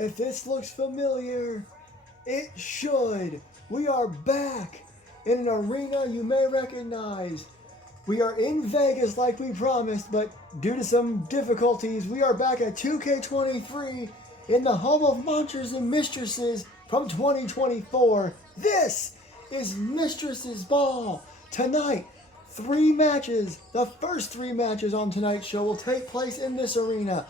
If this looks familiar, it should. We are back in an arena you may recognize. We are in Vegas like we promised, but due to some difficulties, we are back at 2K23 in the home of Monsters and Mistresses from 2024. This is Mistresses Ball. Tonight, 3 matches. The first 3 matches on tonight's show will take place in this arena.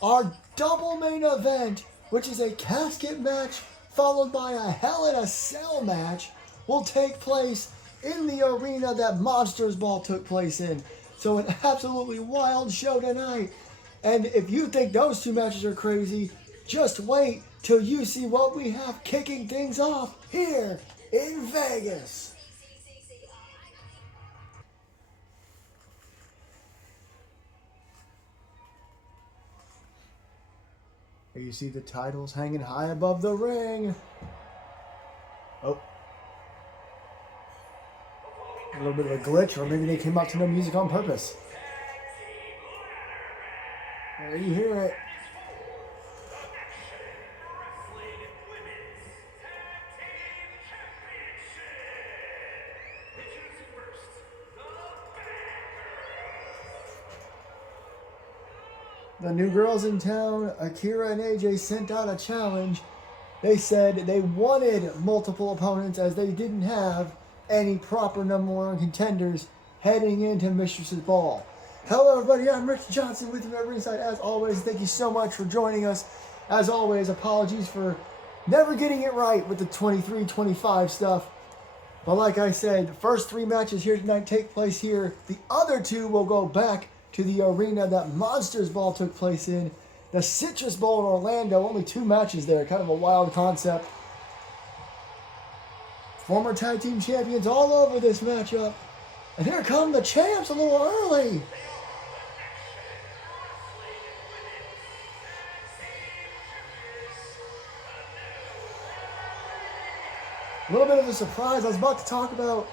Our double main event, which is a casket match followed by a Hell in a Cell match, will take place in the arena that Monsters Ball took place in. So an absolutely wild show tonight. And if you think those 2 matches are crazy, just wait till you see what we have kicking things off here in Vegas. Here you see the titles hanging high above the ring. Oh. A little bit of a glitch, or maybe they came out to no music on purpose. There you hear it. The new girls in town, Akira and AJ, sent out a challenge. They said they wanted multiple opponents as they didn't have any proper number 1 contenders heading into Mistresses Ball. Hello everybody, I'm Rich Johnson with you at ringside as always. Thank you so much for joining us. As always, apologies for never getting it right with the 23-25 stuff. But like I said, the first 3 matches here tonight take place here. The other 2 will go back to the arena that Monsters Ball took place in. The Citrus Bowl in Orlando, only 2 matches there, kind of a wild concept. Former tag team champions all over this matchup. And here come the champs a little early. A little bit of a surprise. I was about to talk about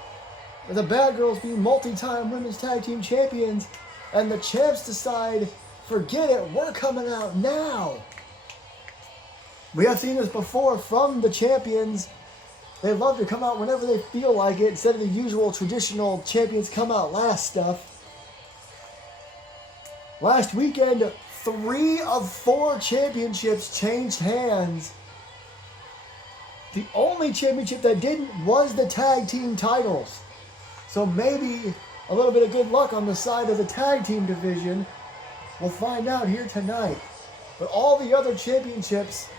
the Bad Girls being multi-time women's tag team champions, and the champs decide, forget it, we're coming out now. We have seen this before from the champions. They love to come out whenever they feel like it, instead of the usual traditional champions come out last stuff. Last weekend, 3 of 4 championships changed hands. The only championship that didn't was the tag team titles. So maybe a little bit of good luck on the side of the tag team division. We'll find out here tonight. But all the other championships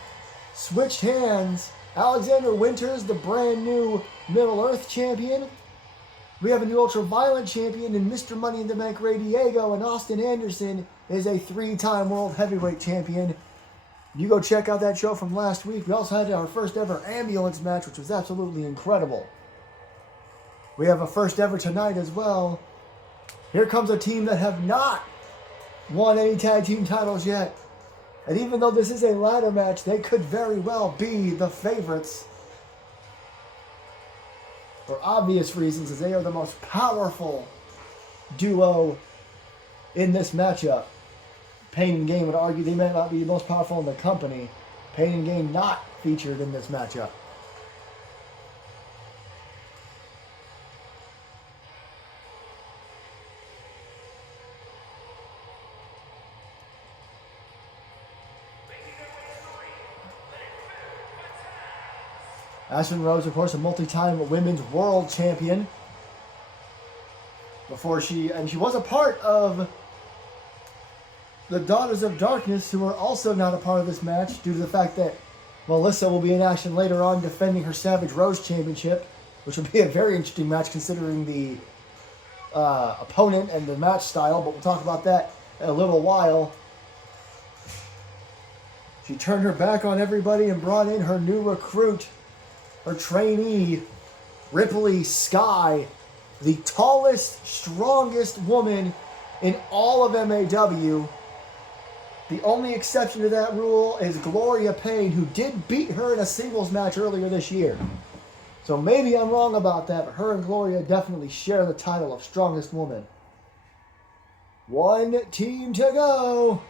switched hands. Alexander Winters, the brand new Middle Earth champion. We have a new Ultra-Violent champion in Mr. Money in the Bank Ray Diego, and Austin Anderson is a 3-time World Heavyweight champion. You go check out that show from last week. We also had our first ever ambulance match, which was absolutely incredible. We have a first ever tonight as well. Here comes a team that have not won any tag team titles yet. And even though this is a ladder match, they could very well be the favorites. For obvious reasons, as they are the most powerful duo in this matchup. Pain and Gain would argue they may not be the most powerful in the company. Pain and Gain not featured in this matchup. Aspen Rose, of course, a multi-time women's world champion. She was a part of the Daughters of Darkness, who are also not a part of this match due to the fact that Melissa will be in action later on defending her Savage Rose championship, which will be a very interesting match considering the opponent and the match style, but we'll talk about that in a little while. She turned her back on everybody and brought in her new recruit, her trainee, Ripley Sky, the tallest, strongest woman in all of MAW. The only exception to that rule is Gloria Payne, who did beat her in a singles match earlier this year. So maybe I'm wrong about that, but her and Gloria definitely share the title of strongest woman. 1 team to go.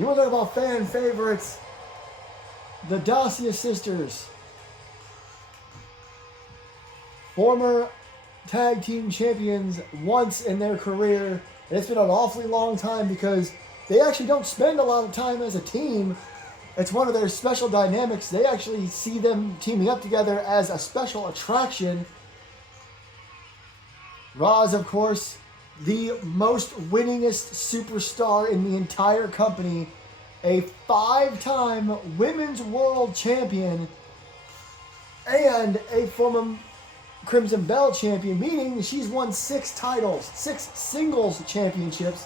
You want to talk about fan favorites? The Dacia sisters. Former tag team champions once in their career. And it's been an awfully long time because they actually don't spend a lot of time as a team. It's one of their special dynamics. They actually see them teaming up together as a special attraction. Roz, of course, the most winningest superstar in the entire company. A 5-time Women's World Champion. And a former Crimson Bell champion, meaning she's won 6 titles, 6 singles championships,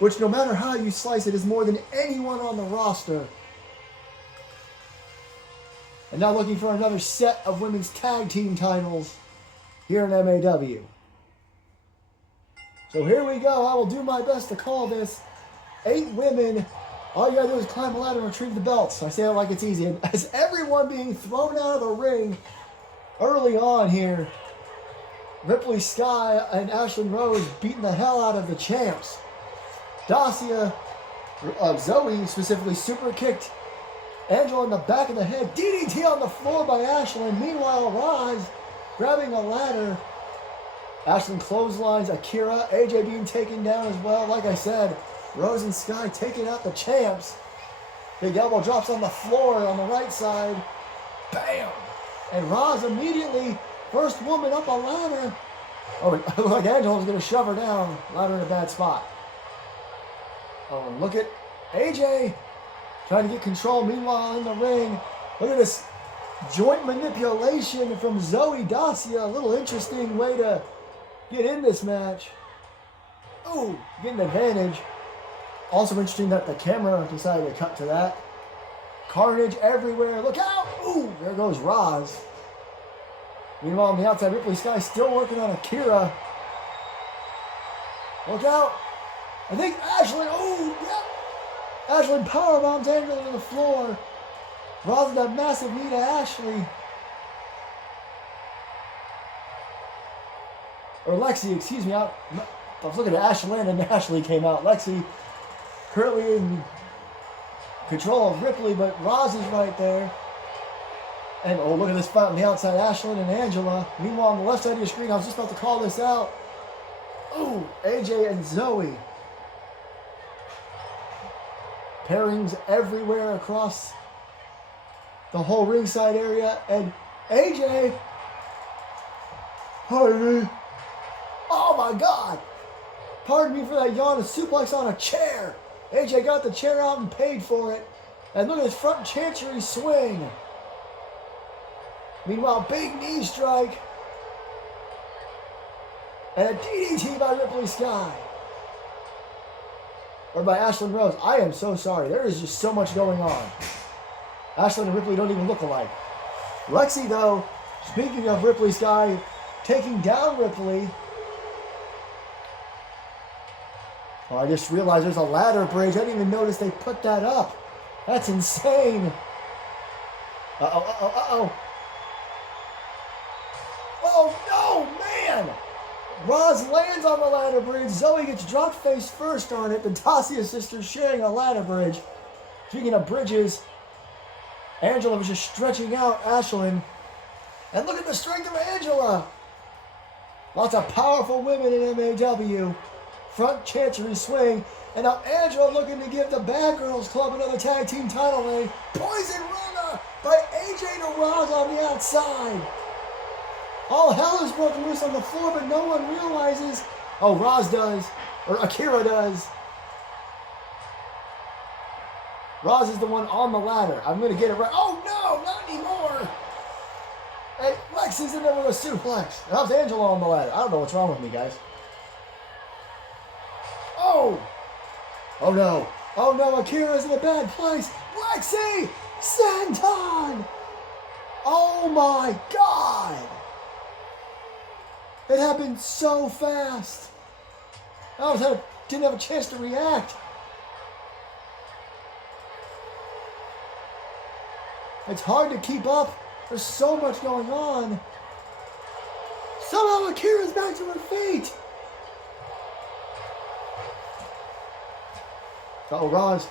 which no matter how you slice it is more than anyone on the roster. And now looking for another set of women's tag team titles here in MAW. So here we go. I will do my best to call this 8 women. All you gotta do is climb a ladder and retrieve the belts. I say it like it's easy. And as everyone being thrown out of the ring early on here, Ripley Sky and Ashlyn Rose beating the hell out of the champs. Dacia, Zoe specifically, super kicked Angela in the back of the head. DDT on the floor by Ashlyn. Meanwhile, Roz grabbing a ladder. Ashlyn clotheslines Akira. AJ being taken down as well. Like I said, Rose and Sky taking out the champs. Big elbow drops on the floor on the right side. Bam! And Roz immediately, first woman up a ladder. Oh, it looked like Angela was going to shove her down. Ladder in a bad spot. Oh, and look at AJ trying to get control. Meanwhile, in the ring, look at this joint manipulation from Zoe Dacia. A little interesting way to get in this match. Oh, getting advantage. Also interesting that the camera decided to cut to that. Carnage everywhere. Look out! Ooh, there goes Roz. Meanwhile, on the outside, Ripley Sky still working on Akira. Look out! I think Ashlyn. Oh, yeah. Ashlyn powerbombs Angela to the floor. Roz with a massive knee to Ashley. Or Lexi, excuse me. I was looking at Ashlyn and Ashley came out. Lexi currently in control of Ripley, but Roz is right there. And oh, look at this fight on the outside, Ashlyn and Angela. Meanwhile, on the left side of your screen, I was just about to call this out. Ooh, AJ and Zoe. Pairings everywhere across the whole ringside area. And AJ, pardon me. Oh my God. Pardon me for that yawn, a suplex on a chair. AJ got the chair out and paid for it. And look at his front chancery swing. Meanwhile, big knee strike. And a DDT by Ripley Sky. Or by Ashlyn Rose. I am so sorry. There is just so much going on. Ashlyn and Ripley don't even look alike. Lexi, though, speaking of Ripley Sky, taking down Ripley. Oh, I just realized there's a ladder bridge. I didn't even notice they put that up. That's insane. Uh-oh, uh-oh, uh-oh. Oh, no, man! Roz lands on the ladder bridge. Zoe gets dropped face first on it. The Dacia sisters sharing a ladder bridge. Speaking of bridges, Angela was just stretching out Ashlyn. And look at the strength of Angela. Lots of powerful women in MAW. Front chancery swing. And now Angela looking to give the Bad Girls Club another tag team title reign. Poison Rana by AJ to Roz on the outside. All hell is broken loose on the floor, but no one realizes. Oh, Roz does. Or Akira does. Roz is the one on the ladder. I'm going to get it right. Oh, no, not anymore. And Lexi's in there with a suplex. How's Angela on the ladder? I don't know what's wrong with me, guys. Oh. Oh, no. Oh, no, Akira's in a bad place. Lexi! Senton! Oh, my God. It happened so fast. I didn't have a chance to react. It's hard to keep up. There's so much going on. Somehow Akira's back to her feet. Oh, Roz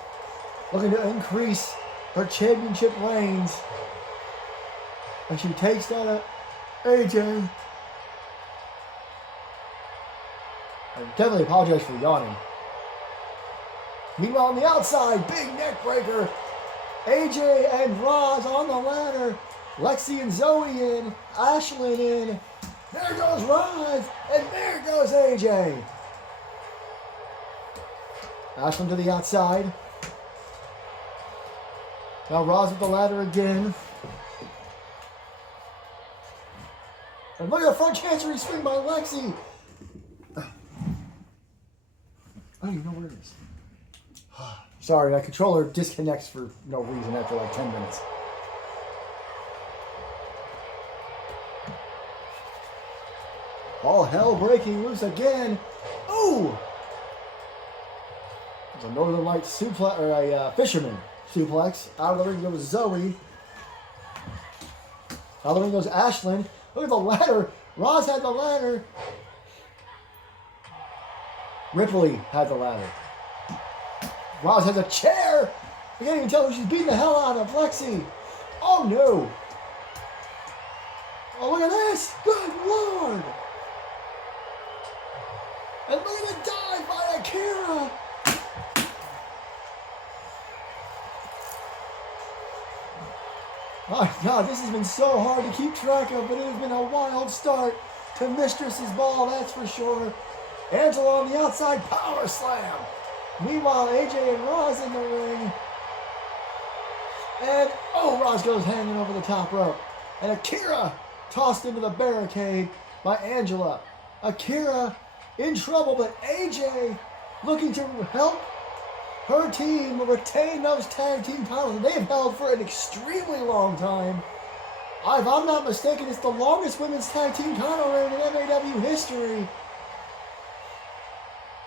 looking to increase her championship reigns. And she takes down AJ. I definitely apologize for yawning. Meanwhile, on the outside, big neck breaker. AJ and Roz on the ladder. Lexi and Zoe in. Ashlyn in. There goes Roz. And there goes AJ. Ashlyn to the outside. Now Roz with the ladder again. And look at the front chancery swing by Lexi. I don't even know where it is. Sorry, that controller disconnects for no reason after like 10 minutes. All hell breaking loose again. Ooh! There's a Northern Lights suplex, or a fisherman suplex. Out of the ring goes Zoe. Out of the ring goes Ashlyn. Look at the ladder. Roz had the ladder. Ripley had the ladder. Roz has a chair. I can't even tell who she's beating the hell out of. Lexi. Oh no. Oh, look at this. Good Lord. And look at the dive by Akira. My God, this has been so hard to keep track of, but it has been a wild start to Mistresses Ball, that's for sure. Angela on the outside, power slam. Meanwhile, AJ and Roz in the ring. And, oh, Roz goes hanging over the top rope. And Akira tossed into the barricade by Angela. Akira in trouble, but AJ looking to help her team retain those tag team titles that they've held for an extremely long time. If I'm not mistaken, it's the longest women's tag team title reign in MAW history.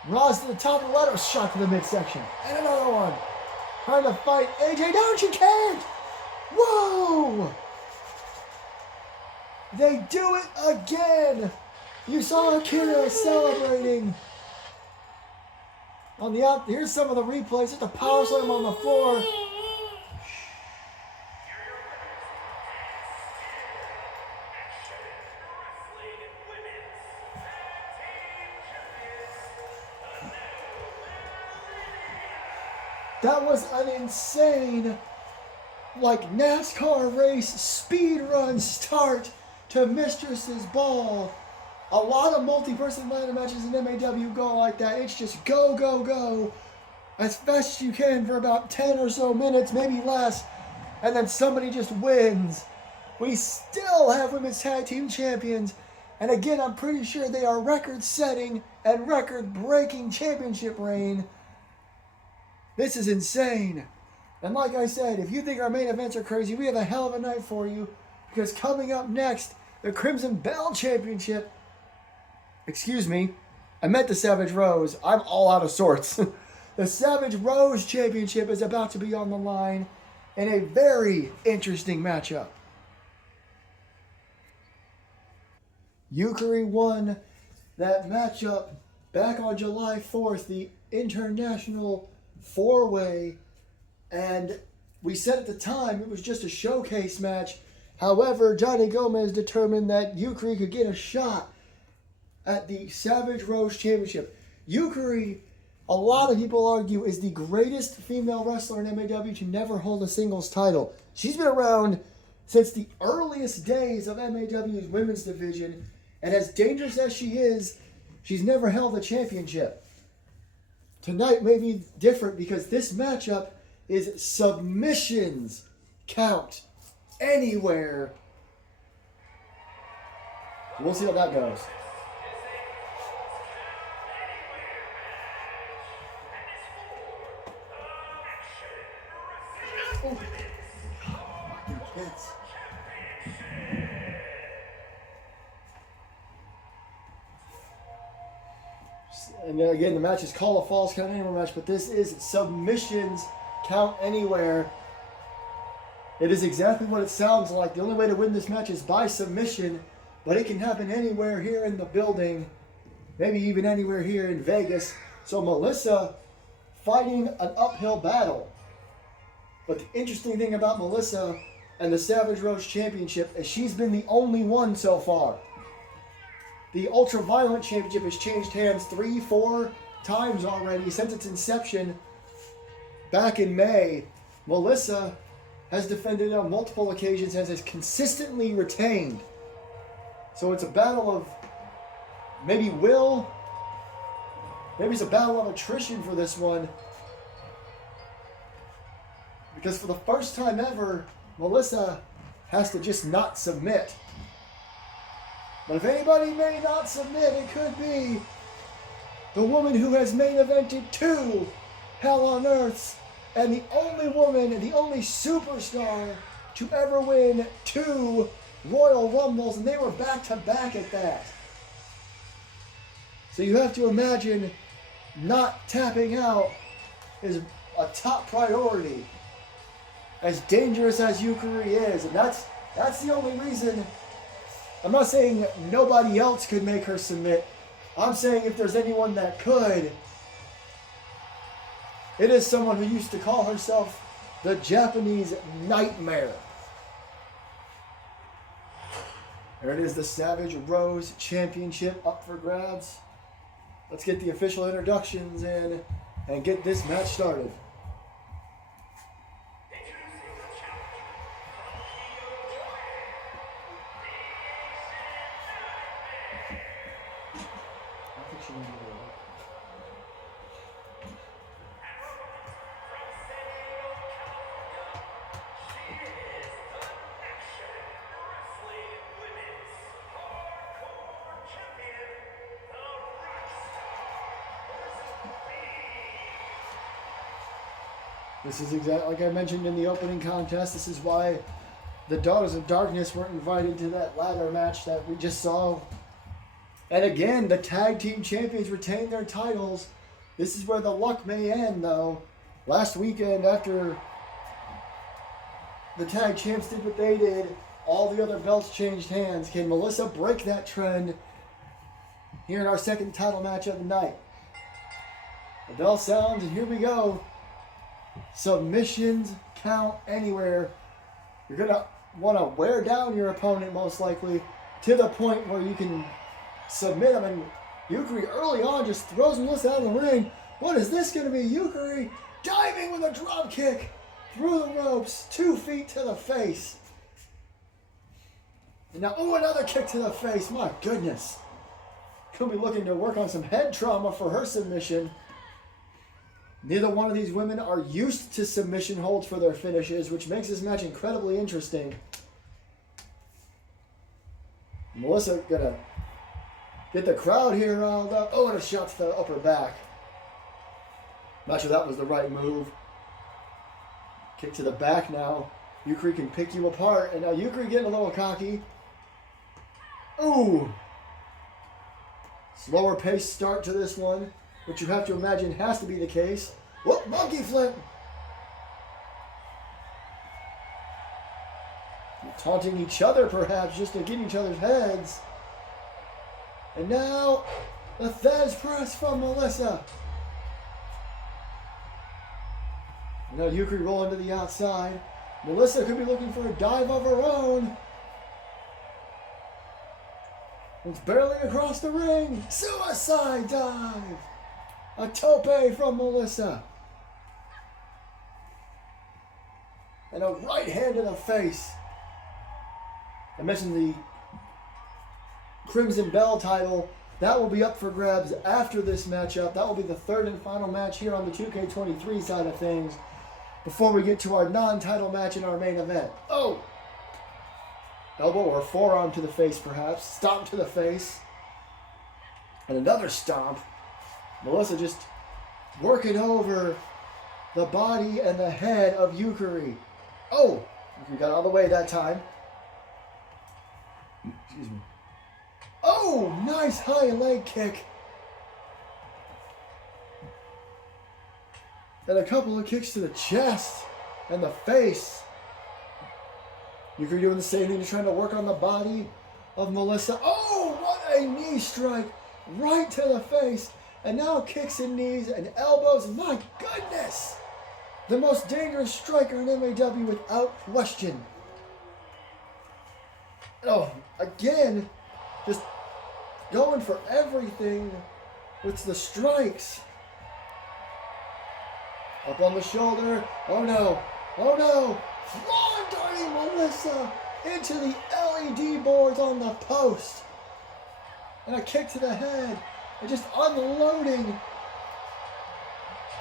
Roz to the top of the ladder, shot to the midsection. And another one. Trying to fight AJ. No, she can't! Whoa! They do it again! You saw Akira celebrating. On the out, here's some of the replays. Just a power slam on the floor. That was an insane, like NASCAR race speed run start to Mistresses Ball. A lot of multi-person ladder matches in MAW go like that. It's just go, go, go as fast as you can for about 10 or so minutes, maybe less, and then somebody just wins. We still have women's tag team champions, and again, I'm pretty sure they are record-setting and record-breaking championship reign. This is insane. And like I said, if you think our main events are crazy, we have a hell of a night for you, because coming up next, the Crimson Bell Championship. Excuse me, I meant the Savage Rose. I'm all out of sorts. The Savage Rose Championship is about to be on the line in a very interesting matchup. Yukari won that matchup back on July 4th, the International 4-Way, and we said at the time it was just a showcase match. However, Johnny Gomez determined that Yukari could get a shot at the Savage Rose Championship. Yukari, a lot of people argue, is the greatest female wrestler in MAW to never hold a singles title. She's been around since the earliest days of MAW's women's division, and as dangerous as she is, she's never held a championship. Tonight may be different because this matchup is submissions count anywhere. We'll see how that goes. Oh. Kids. And again, the match is called a Falls Count Anywhere match, but this is submissions count anywhere. It is exactly what it sounds like. The only way to win this match is by submission, but it can happen anywhere here in the building, maybe even anywhere here in Vegas. So Melissa fighting an uphill battle. But the interesting thing about Melissa and the Savage Rose Championship is she's been the only one so far. The Ultraviolent Championship has changed hands 3-4 times already since its inception back in May. Melissa has defended on multiple occasions and has consistently retained. So it's a battle of maybe will, maybe it's a battle of attrition for this one. Because for the first time ever, Melissa has to just not submit. But if anybody may not submit, it could be the woman who has main evented 2 Hell on Earths and the only woman, the only superstar to ever win 2 Royal Rumbles, and they were back to back at that. So you have to imagine not tapping out is a top priority. As dangerous as Yukari is, and that's the only reason. I'm not saying nobody else could make her submit. I'm saying if there's anyone that could, it is someone who used to call herself the Japanese Nightmare. There it is, the Savage Rose Championship up for grabs. Let's get the official introductions in and get this match started. This is exactly like I mentioned in the opening contest. This is why the Daughters of Darkness weren't invited to that ladder match that we just saw. And again, the tag team champions retain their titles. This is where the luck may end, though. Last weekend, after the tag champs did what they did, all the other belts changed hands. Can Melissa break that trend here in our second title match of the night? The bell sounds, and here we go. Submissions count anywhere. You're going to want to wear down your opponent, most likely, to the point where you can submit them. And Yukari early on just throws Melissa out of the ring. What is this going to be? Yukari diving with a drop kick through the ropes, 2 feet to the face. And now, another kick to the face. My goodness. Could be looking to work on some head trauma for her submission. Neither one of these women are used to submission holds for their finishes, which makes this match incredibly interesting. Melissa gonna get the crowd here riled up. And a shot to the upper back. Not sure that was the right move. Kick to the back now. Yukari can pick you apart, and now Yukari getting a little cocky. Ooh! Slower pace start to this one, which you have to imagine has to be the case. Whoop, monkey flip! Taunting each other, perhaps, just to get each other's heads. And now, the Thesz press from Melissa. And now Yukari rolling to the outside. Melissa could be looking for a dive of her own. It's barely across the ring. Suicide dive. A tope from Melissa. And a right hand to the face. I mentioned the Crimson Bell title. That will be up for grabs after this matchup. That will be the third and final match here on the 2K23 side of things before we get to our non-title match in our main event. Oh! Elbow or forearm to the face, perhaps. Stomp to the face. And another stomp. Melissa just working over the body and the head of Yukari. Oh! Yukari got out of the way that time. Excuse me. Oh! Nice high leg kick. And a couple of kicks to the chest and the face. Yukari doing the same thing, trying to work on the body of Melissa. Oh, what a knee strike right to the face. And now kicks and knees and elbows. My goodness. the most dangerous striker in MAW without question. Oh, again, just going for everything with the strikes. Up on the shoulder. Oh no. Oh no. Lawn darting Melissa into the LED boards on the post. And a kick to the head. And just unloading.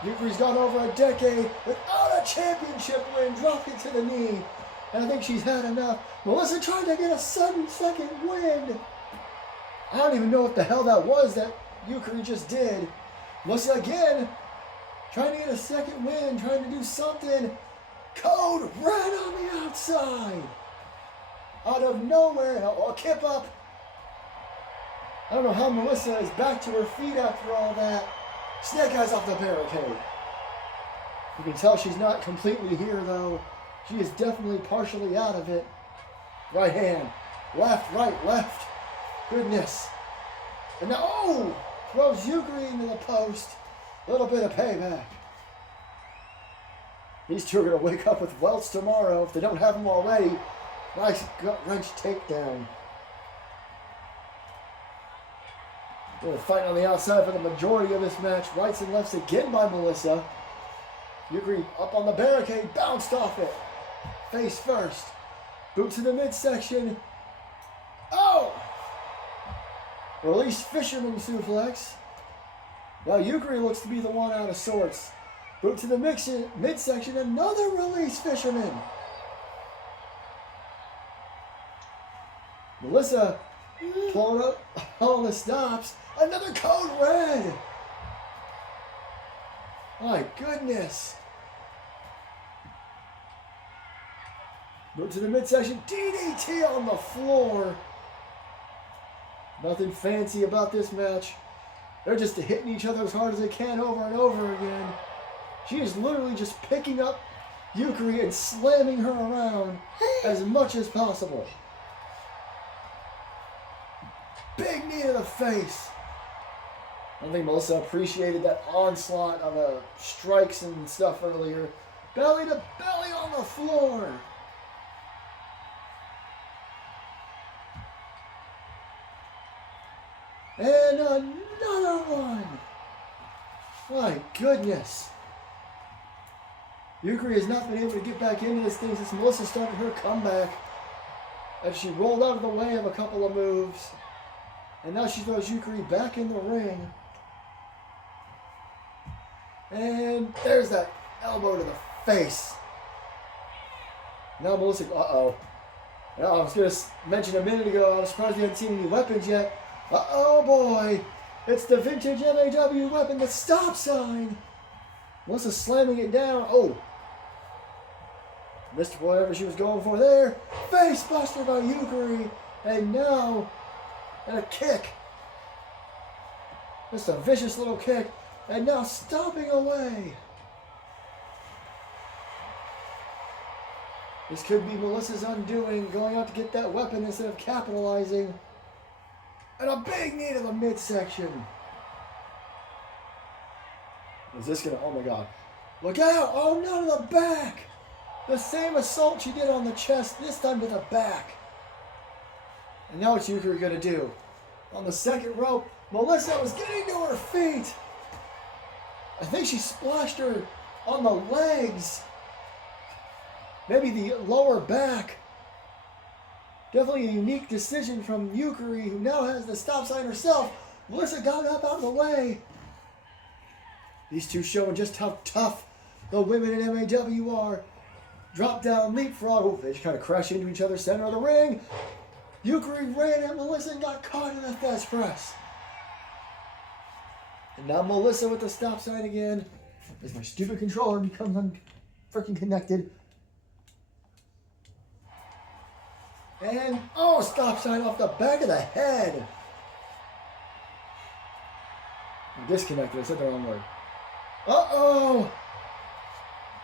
Yukari's gone over a decade without a championship win. Dropped it to the knee. And I think she's had enough. Melissa trying to get a sudden second win. I don't even know what the hell that was that Yukari just did. Melissa again, trying to get a second win, trying to do something. Code red on the outside. Out of nowhere, and a kip up. I don't know how Melissa is back to her feet after all that. Snake Eyes off the barricade. You can tell she's not completely here though. She is definitely partially out of it. Right hand. Left, right, left. Goodness. And now, oh! Throws Yukari into the post. A little bit of payback. These two are going to wake up with welts tomorrow if they don't have them already. Nice gut wrench takedown. They're fighting on the outside for the majority of this match. Rights and lefts again by Melissa. Yukari up on the barricade, bounced off it. Face first. Boot to the midsection. Oh! Release fisherman suplex. Now Yukari looks to be the one out of sorts. Boot to the midsection. Another release fisherman. Melissa pulling up all the stops. Another code red. My goodness. Boot to the midsection. DDT on the floor. Nothing fancy about this match. They're just hitting each other as hard as they can over and over again. She is literally just picking up Yukari and slamming her around as much as possible. Big knee to the face. I don't think Melissa appreciated that onslaught of strikes and stuff earlier. Belly to belly on the floor. And another one. My goodness. Yukari has not been able to get back into this thing since Melissa started her comeback. As she rolled out of the way of a couple of moves. And now she throws Yukari back in the ring. And there's that elbow to the face. Now Melissa, uh-oh. Now, I was going to mention a minute ago, I was surprised we hadn't seen any weapons yet. Uh-oh, boy. It's the vintage MAW weapon, the stop sign. Melissa slamming it down. Oh. Missed whatever she was going for there. Face buster by Yukari. And now, and a kick. Just a vicious little kick. And now stomping away. This could be Melissa's undoing, going out to get that weapon instead of capitalizing. And a big knee to the midsection. Is this gonna, oh my god. Look out, oh no, to the back. The same assault she did on the chest, this time to the back. And now what's Yukari gonna do? On the second rope, Melissa was getting to her feet. I think she splashed her on the legs. Maybe the lower back. Definitely a unique decision from Yukari, who now has the stop sign herself. Melissa got up out of the way. These two showing just how tough the women in MAW are. Drop down, leapfrog. Oh, they just kind of crash into each other, center of the ring. Yukari ran at Melissa and got caught in the fast press. And now Melissa with the stop sign again. As my stupid controller becomes unfreaking connected. And, oh, stop sign off the back of the head. I'm disconnected, I said the wrong word. Uh-oh.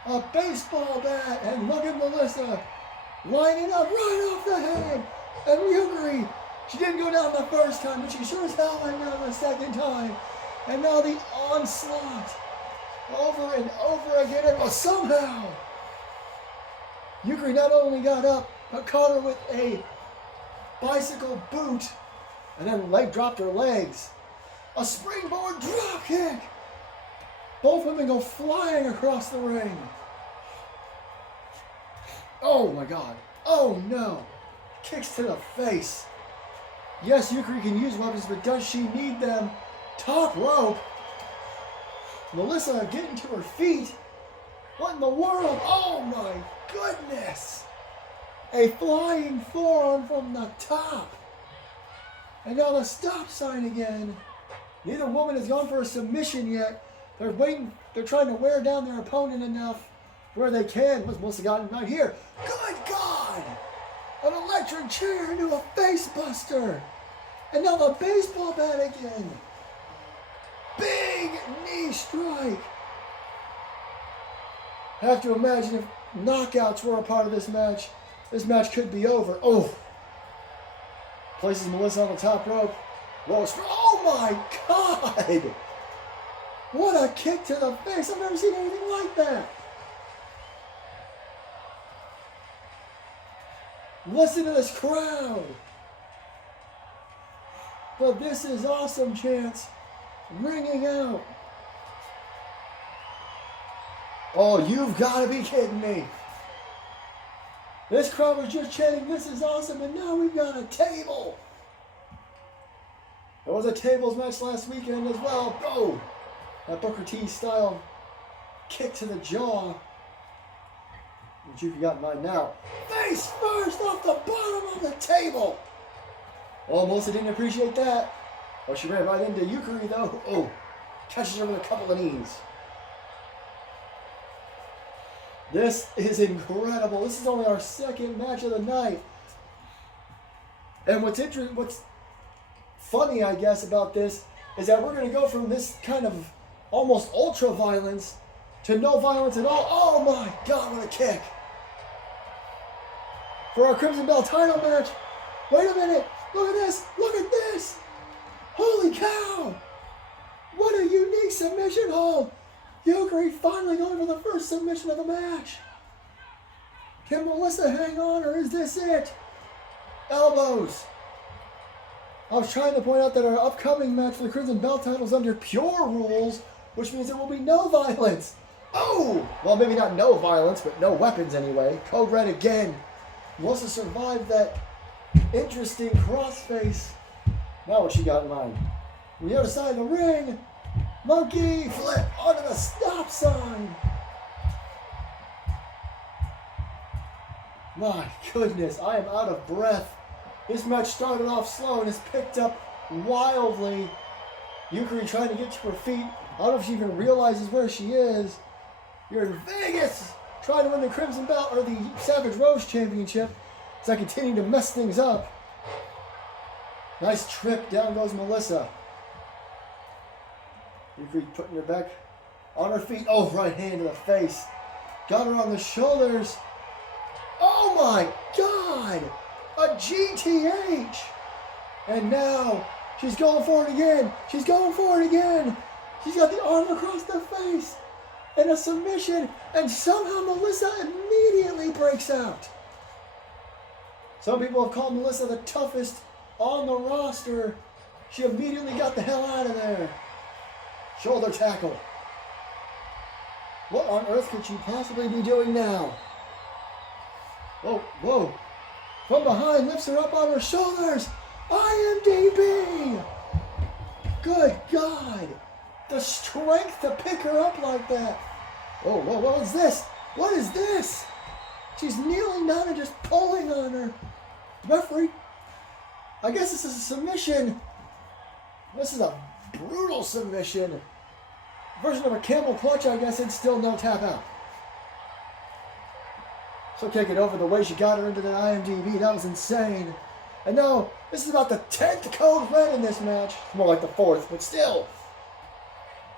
A baseball bat, and look at Melissa lining up right off the head. And Yukari, she didn't go down the first time, but she sure as hell went down the second time. And now the onslaught over and over again, and somehow Yukari not only got up, but caught her with a bicycle boot, and then dropped her legs. A springboard drop kick. Both women go flying across the ring. Oh my God. Oh no. Kicks to the face. Yes, Yukari can use weapons, but does she need them? Top rope. Melissa getting to her feet. What in the world? Oh my goodness. A flying forearm from the top. And now the stop sign again. Neither woman has gone for a submission yet. They're waiting. They're trying to wear down their opponent enough where they can. What's Melissa got right here? Good God! An electric chair into a face buster. And now the baseball bat again. Big knee strike. I have to imagine if knockouts were a part of this match could be over. Oh. Places Melissa on the top rope. Oh my God! What a kick to the face. I've never seen anything like that. Listen to this crowd. But this is awesome chants ringing out. Oh, you've got to be kidding me. This crowd was just chanting, this is awesome, and now we've got a table. There was a tables match last weekend as well. Oh, that Booker T style kick to the jaw. What you got in mind now? Face first off the bottom of the table. Oh, Melissa didn't appreciate that. Oh, she ran right into Yukari though. Oh, catches her with a couple of knees. This is incredible. This is only our second match of the night. And what's funny, I guess, about this is that we're going to go from this kind of almost ultra violence to no violence at all. Oh my God, what a kick. For our Crimson Bell title match. Wait a minute. Look at this. Look at this. Holy cow. What a unique submission hold. Yukari finally going for the first submission of the match. Can Melissa hang on, or is this it? Elbows. I was trying to point out that our upcoming match for the Crimson Belt title is under pure rules, which means there will be no violence. Oh! Well, maybe not no violence, but no weapons anyway. Code Red again. Melissa survived that interesting crossface. Now what she got in mind? On the other side of the ring, monkey flip onto the stop sign. My goodness, I am out of breath. This match started off slow and has picked up wildly. Yukari trying to get to her feet. I don't know if she even realizes where she is. You're in Vegas trying to win the Crimson Belt or the Savage Rose Championship as I continue to mess things up. Nice trip. Down goes Melissa. Yukari putting her back on her feet. Oh, right hand to the face. Got her on the shoulders. Oh my God! A GTH! And now she's going for it again. She's going for it again. She's got the arm across the face and a submission, and somehow Melissa immediately breaks out. Some people have called Melissa the toughest on the roster. She immediately got the hell out of there. Shoulder tackle. What on earth could she possibly be doing now? Whoa, whoa. From behind, lifts her up on her shoulders. IMDb! Good God. The strength to pick her up like that. Oh, whoa, what is this? What is this? She's kneeling down and just pulling on her. Referee, I guess this is a submission. This is a brutal submission. Version of a camel clutch, I guess, and still no tap out. So take it over the way she got her into the IMDb. That was insane. And now, this is about the 10th code red in this match. It's more like the 4th, but still.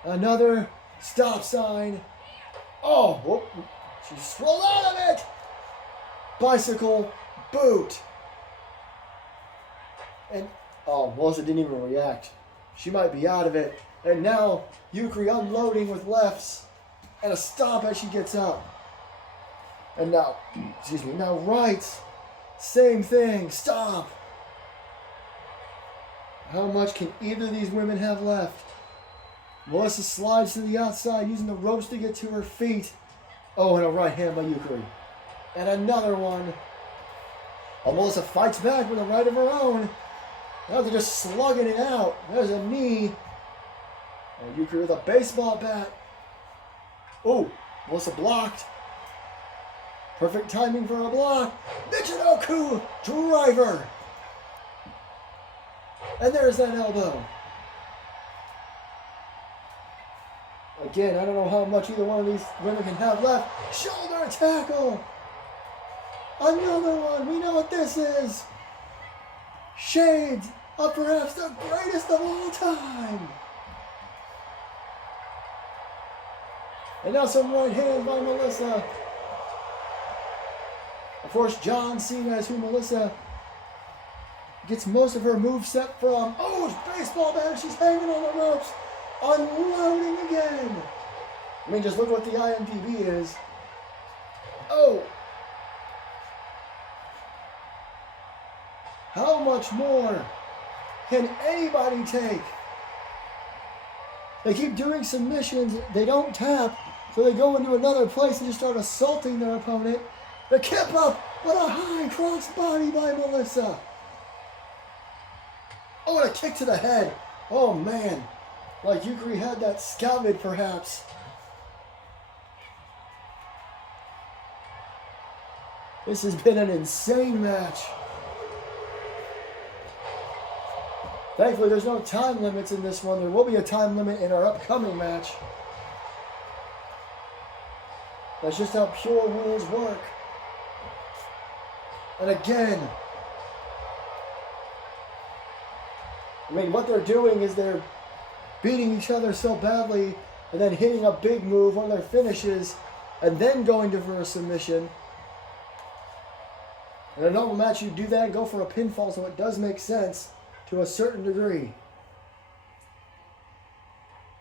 Another stop sign. Oh, whoop. She rolled out of it. Bicycle boot. And, oh, Melissa didn't even react. She might be out of it. And now, Yukari unloading with lefts. And a stop as she gets up. And now, excuse me, now right. Same thing, stop. How much can either of these women have left? Melissa slides to the outside using the ropes to get to her feet. Oh, and a right hand by Yukari. And another one. Oh, Melissa fights back with a right of her own. Now they're just slugging it out. There's a knee. And Yukari with a baseball bat. Oh, Melissa blocked. Perfect timing for a block. Michinoku driver. And there's that elbow. Again, I don't know how much either one of these women can have left. Shoulder tackle. Another one. We know what this is. Shades of perhaps the greatest of all time. And now some right hands by Melissa. Of course, John Cena is who Melissa gets most of her move set from. Oh, it's baseball bat. She's hanging on the ropes. Unloading again. I mean, just look what the IMDb is. Oh. How much more can anybody take? They keep doing submissions. They don't tap. So they go into another place and just start assaulting their opponent. The kip up with a high cross body by Melissa. Oh, and a kick to the head. Oh, man. Like Yukari had that scouted, perhaps. This has been an insane match. Thankfully, there's no time limits in this one. There will be a time limit in our upcoming match. That's just how pure rules work. And again, I mean, what they're doing is they're beating each other so badly and then hitting a big move, one of their finishes, and then going to for a submission. In a normal match, you do that and go for a pinfall, so it does make sense to a certain degree.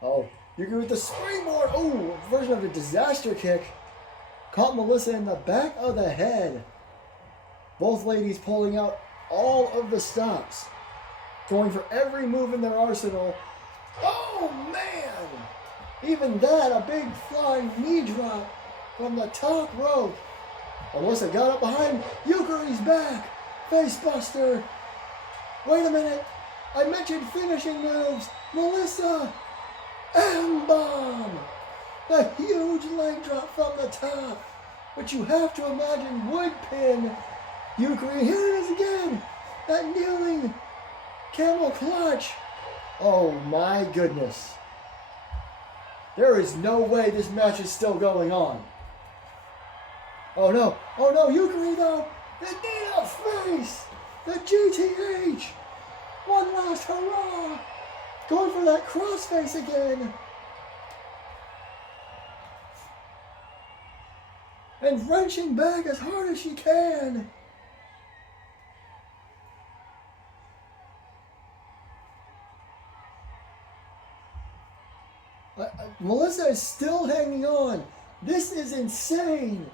Oh, you're good with the springboard. Oh, version of a disaster kick. Caught Melissa in the back of the head. Both ladies pulling out all of the stops. Going for every move in their arsenal. Oh, man! Even that, a big flying knee drop from the top rope. Melissa got up behind Yukari's back. Face buster. Wait a minute. I mentioned finishing moves. Melissa. M-bomb. The huge leg drop from the top, which you have to imagine would pin Yukari. Here it is again. That kneeling camel clutch. Oh my goodness. There is no way this match is still going on. Oh no, Yukari though. The knee to face. The GTH. One last hurrah. Going for that crossface again. And wrenching back as hard as she can. Melissa is still hanging on. This is insane.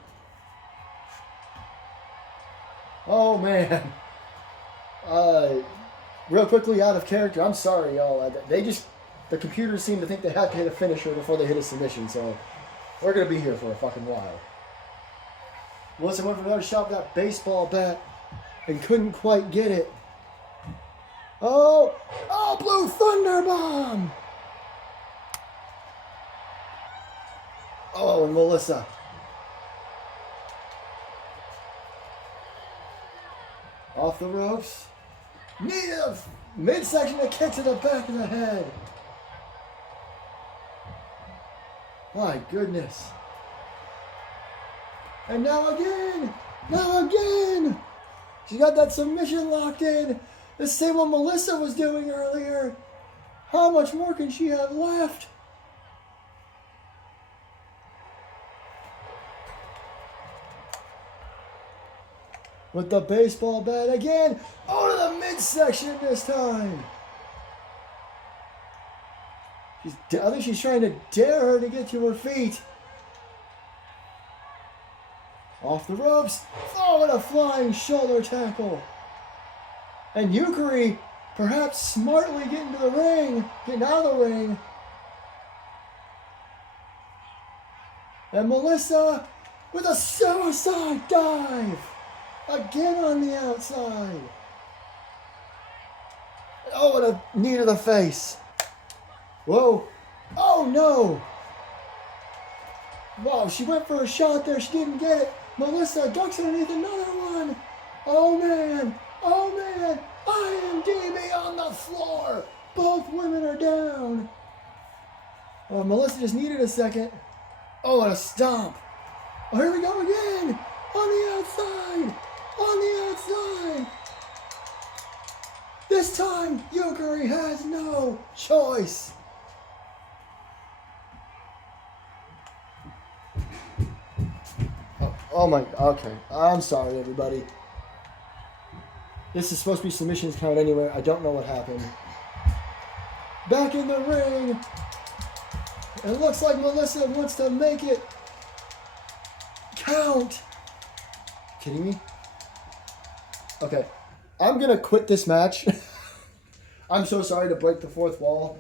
Oh, man. Real quickly, out of character. I'm sorry, y'all. The computers seem to think they have to hit a finisher before they hit a submission, so we're going to be here for a fucking while. Melissa went for another shot with that baseball bat and couldn't quite get it. Oh, Blue Thunder Bomb! Oh, and Melissa. Off the ropes. Knee to midsection, a kick to the back of the head. My goodness. And now again. She got that submission locked in. The same one Melissa was doing earlier. How much more can she have left? With the baseball bat again. Oh, to the midsection this time. I think she's trying to dare her to get to her feet. Off the ropes. Oh, and a flying shoulder tackle. And Yukari perhaps smartly getting out of the ring. And Melissa with a suicide dive. Again on the outside. Oh, and a knee to the face. Whoa. Oh, no. Wow, she went for a shot there. She didn't get it. Melissa ducks underneath another one. Oh, man. Oh, man. IMDb on the floor. Both women are down. Oh, Melissa just needed a second. Oh, and a stomp. Oh, here we go again. On the outside. On the outside. This time, Yukari has no choice. Oh my, okay. I'm sorry, everybody. This is supposed to be submissions count anyway. I don't know what happened. Back in the ring. It looks like Melissa wants to make it count. Kidding me? Okay. I'm going to quit this match. I'm so sorry to break the fourth wall.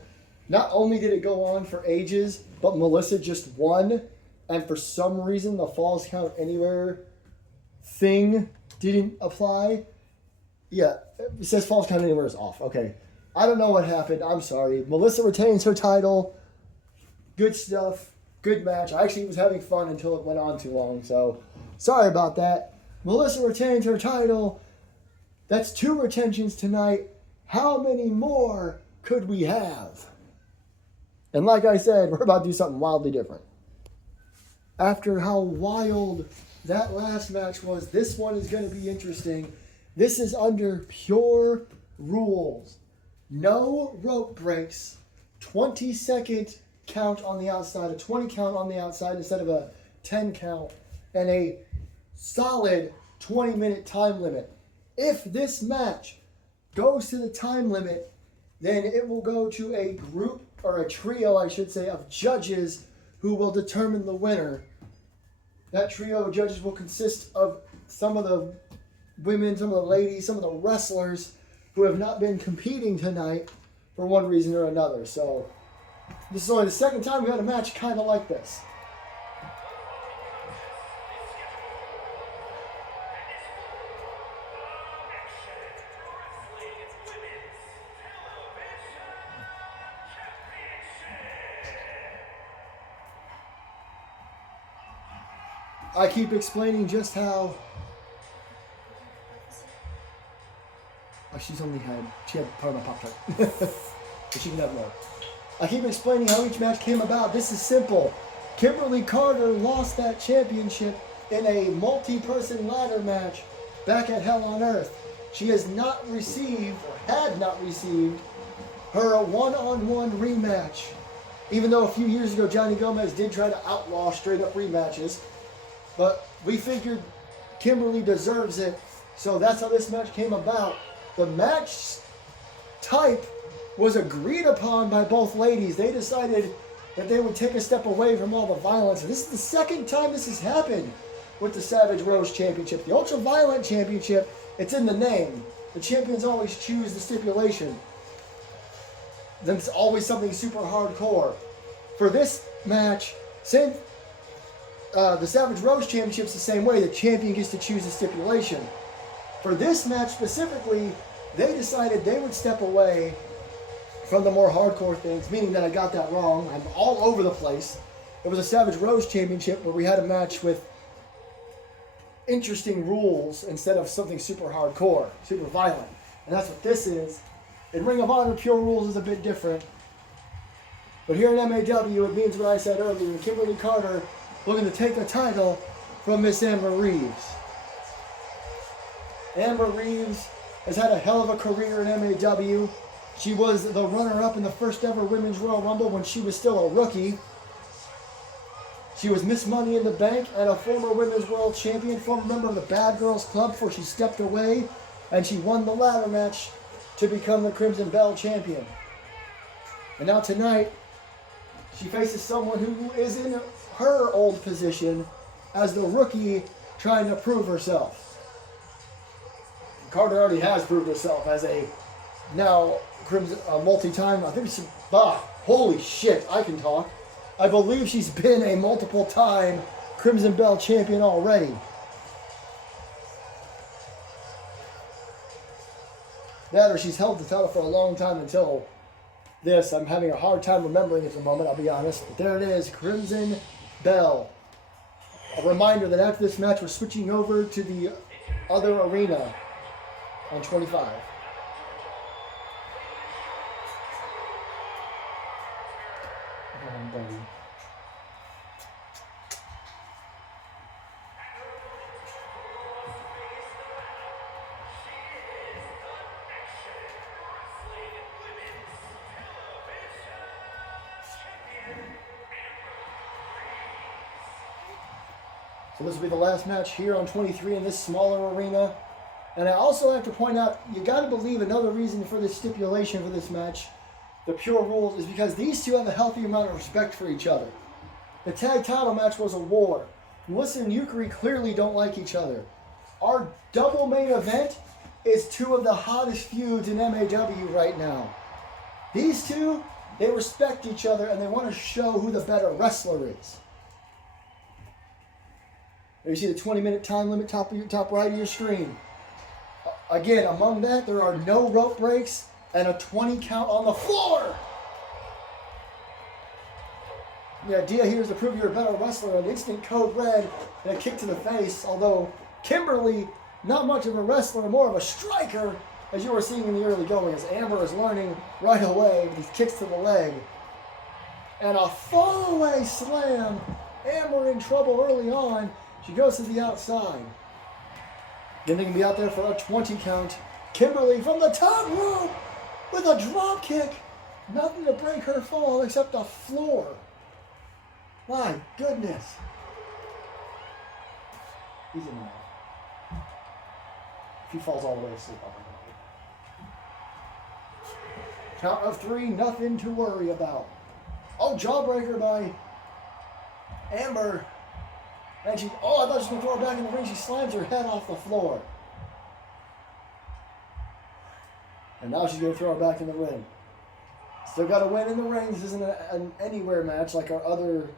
Not only did it go on for ages, but Melissa just won. And for some reason, the falls count anywhere thing didn't apply. Yeah, it says falls count anywhere is off. Okay. I don't know what happened. I'm sorry. Melissa retains her title. Good stuff. Good match. I actually was having fun until it went on too long. So, sorry about that. Melissa retains her title. That's 2 retentions tonight. How many more could we have? And like I said, we're about to do something wildly different. After how wild that last match was, this one is going to be interesting. This is under pure rules. No rope breaks. 20-second count on the outside. A 20 count on the outside instead of a 10 count. And a solid 20-minute time limit. If this match goes to the time limit, then it will go to a group, or a trio, I should say, of judges who will determine the winner. That trio of judges will consist of some of the women, some of the ladies, some of the wrestlers who have not been competing tonight for one reason or another. So, this is only the second time we had a match kind of like this. I keep explaining just how... Oh, she's only had... She had part of my Pop-Tart. But she can have more. I keep explaining how each match came about. This is simple. Kimberly Carter lost that championship in a multi-person ladder match back at Hell on Earth. She has not received, or had not received, her one-on-one rematch. Even though a few years ago, Johnny Gomez did try to outlaw straight-up rematches. But we figured Kimberly deserves it, so that's how this match came about. The match type was agreed upon by both ladies. They decided that they would take a step away from all the violence. And this is the second time this has happened with the Savage Rose Championship. The Ultra Violent Championship, it's in the name. The champions always choose the stipulation. Then it's always something super hardcore. For this match, since the Savage Rose Championship's the same way. The champion gets to choose the stipulation. For this match specifically, they decided they would step away from the more hardcore things, meaning that I got that wrong. I'm all over the place. It was a Savage Rose Championship where we had a match with interesting rules instead of something super hardcore, super violent. And that's what this is. In Ring of Honor, pure rules is a bit different. But here in MAW, it means what I said earlier. Kimberly Carter looking to take the title from Miss Amber Reeves. Amber Reeves has had a hell of a career in MAW. She was the runner-up in the first ever Women's Royal Rumble when she was still a rookie. She was Miss Money in the Bank and a former Women's World Champion, former member of the Bad Girls Club before she stepped away, and she won the ladder match to become the Crimson Bell Champion. And now tonight, she faces someone who is in her old position as the rookie trying to prove herself. Carter already has proved herself as a now Crimson multi-time. I think she's holy shit! I can talk. I believe she's been a multiple-time Crimson Bell champion already. That or she's held the title for a long time until this. I'm having a hard time remembering it at the moment, I'll be honest. But there it is, Crimson Bell. A reminder that after this match, we're switching over to the other arena on 25. Oh, buddy. So this will be the last match here on 23 in this smaller arena. And I also have to point out, you got to believe another reason for this stipulation for this match, the pure rules, is because these two have a healthy amount of respect for each other. The tag title match was a war. Melissa and Yukari clearly don't like each other. Our double main event is two of the hottest feuds in MAW right now. These two, they respect each other and they want to show who the better wrestler is. There you see the 20-minute time limit top right of your screen. Again, among that, there are no rope breaks and a 20 count on the floor. The idea here is to prove you're a better wrestler. An instant code red and a kick to the face. Although Kimberly, not much of a wrestler, more of a striker, as you were seeing in the early going, as Amber is learning right away with these kicks to the leg. And a fallaway slam. Amber in trouble early on. She goes to the outside. Then they can be out there for a 20 count. Kimberly from the top rope with a drop kick. Nothing to break her fall except the floor. My goodness. He's in there. If he falls all the way asleep, I'll be count of 3, nothing to worry about. Oh, jawbreaker by Amber. And I thought she was going to throw her back in the ring. She slams her head off the floor. And now she's going to throw her back in the ring. Still got to win in the ring. This isn't an anywhere match like our other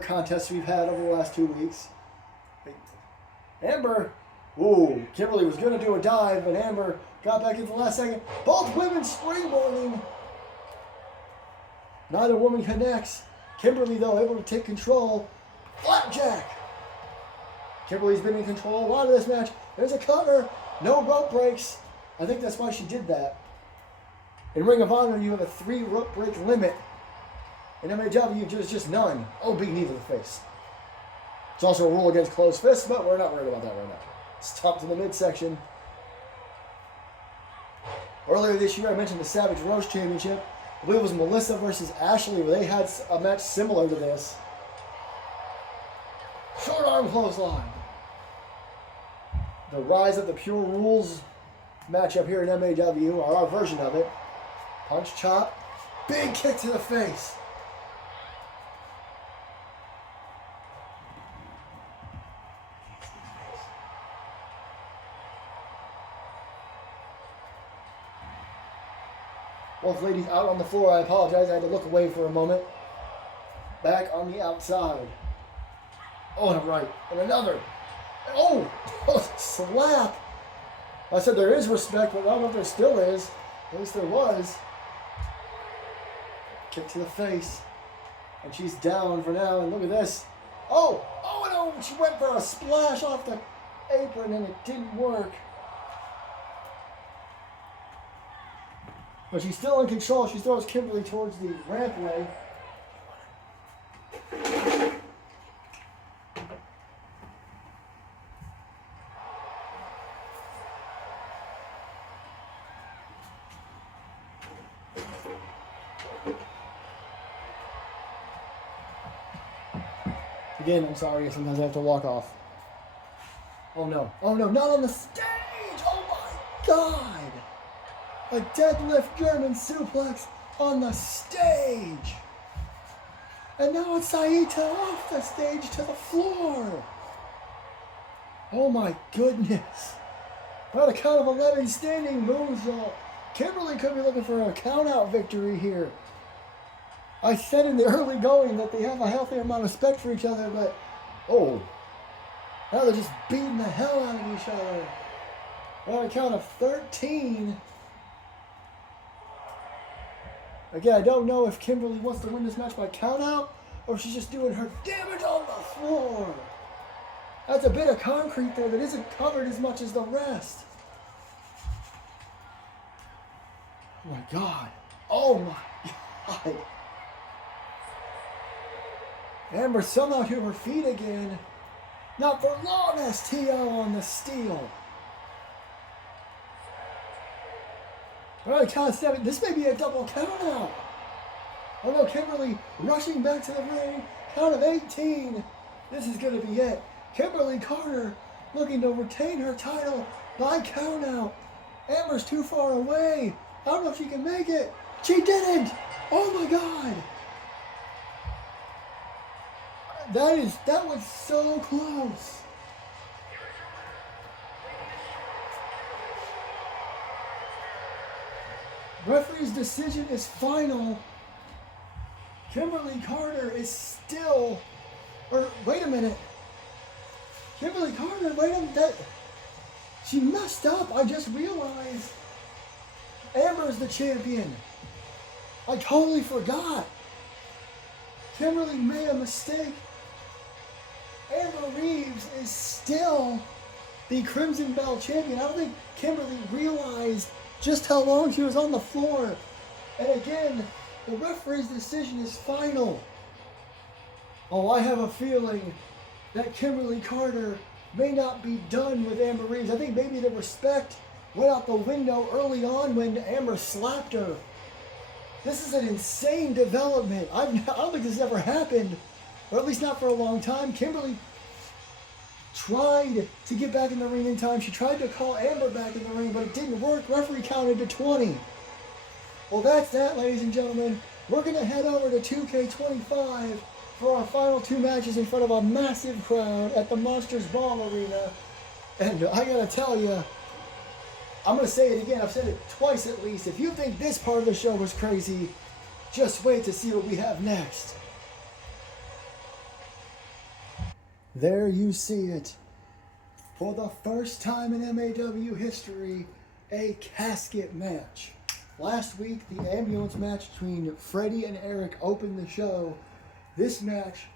contests we've had over the last 2 weeks. Amber, Kimberly was going to do a dive, but Amber got back in the last second. Both women springboarding. Neither woman connects. Kimberly, though, able to take control. Flapjack! Kimberly's been in control a lot of this match. There's a cutter. No rope breaks. I think that's why she did that. In Ring of Honor, you have a 3 rope break limit. In MAW, there's just none. Big knee to the face. It's also a rule against closed fists, but we're not worried about that right now. It's top to the midsection. Earlier this year, I mentioned the Savage Roast Championship. I believe it was Melissa versus Ashley, where they had a match similar to this. Short arm clothesline. The rise of the Pure Rules matchup here in MAW, or our version of it. Punch, chop, big kick to the face. Both ladies out on the floor. I apologize. I had to look away for a moment. Back on the outside. And a right. And another. Slap. I said there is respect, but I don't know if there still is. At least there was. Kick to the face. And she's down for now. And look at this. No. She went for a splash off the apron and it didn't work. But she's still in control. She throws Kimberly towards the rampway. Again, I'm sorry, sometimes I have to walk off. Oh no, not on the stage! Oh my god! A deadlift German suplex on the stage! And now it's Saito off the stage to the floor! Oh my goodness. By the count of 11 standing moonsault. Kimberly could be looking for a count-out victory here. I said in the early going that they have a healthy amount of respect for each other, but oh, now they're just beating the hell out of each other. On a count of 13. Again, I don't know if Kimberly wants to win this match by count-out or if she's just doing her damage on the floor. That's a bit of concrete there that isn't covered as much as the rest. Oh my God. Oh my God. Amber somehow to her feet again. Not for long, STO on the steal. All right, count of 7. This may be a double count out. Oh no, Kimberly rushing back to the ring. Count of 18. This is going to be it. Kimberly Carter looking to retain her title by count out. Amber's too far away. I don't know if she can make it. She didn't. Oh my God. That was so close. Referee's decision is final. Kimberly Carter is still, or wait a minute. Kimberly Carter, wait a minute. She messed up. I just realized. Amber's the champion. I totally forgot. Kimberly made a mistake. Amber Reeves is still the Crimson Belt champion. I don't think Kimberly realized just how long she was on the floor. And again, the referee's decision is final. Oh, I have a feeling that Kimberly Carter may not be done with Amber Reeves. I think maybe the respect went out the window early on when Amber slapped her. This is an insane development. I don't think this has ever happened, or at least not for a long time. Kimberly tried to get back in the ring in time. She tried to call Amber back in the ring, but it didn't work. Referee counted to 20. Well, that's that, ladies and gentlemen. We're going to head over to 2K25 for our final 2 matches in front of a massive crowd at the Monsters Ball Arena. And I got to tell you, I'm going to say it again. I've said it twice at least. If you think this part of the show was crazy, just wait to see what we have next. There you see it. For the first time in MAW history, a casket match. Last week, the ambulance match between Freddie and Eric opened the show. This match,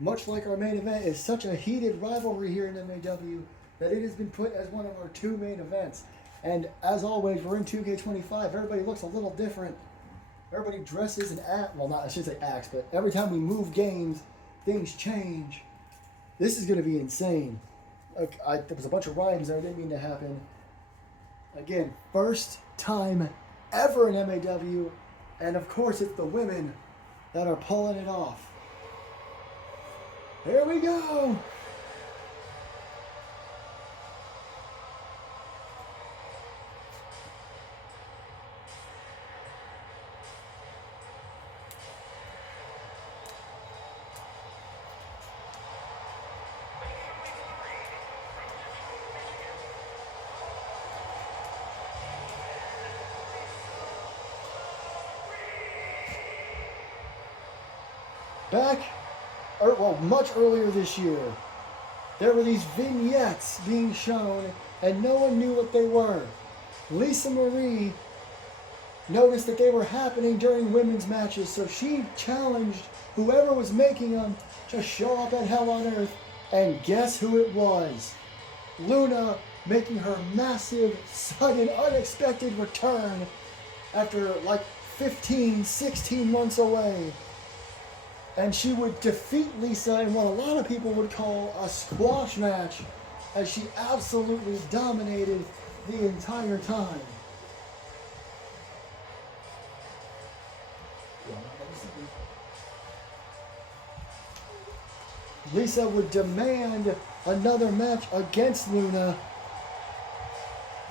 much like our main event, is such a heated rivalry here in MAW that it has been put as one of our 2 main events. And as always, we're in 2K25. Everybody looks a little different. Everybody dresses and acts. Well, not I should say acts, but every time we move games, things change. This is going to be insane. There was a bunch of rhymes there. I didn't mean to happen. Again, first time ever in MAW. And of course, it's the women that are pulling it off. Here we go. Much earlier this year, there were these vignettes being shown and no one knew what they were. Lisa Marie noticed that they were happening during women's matches, so she challenged whoever was making them to show up at Hell on Earth, and guess who it was? Luna making her massive, sudden, unexpected return after like 15, 16 months away. And she would defeat Lisa in what a lot of people would call a squash match, as she absolutely dominated the entire time. Lisa would demand another match against Luna.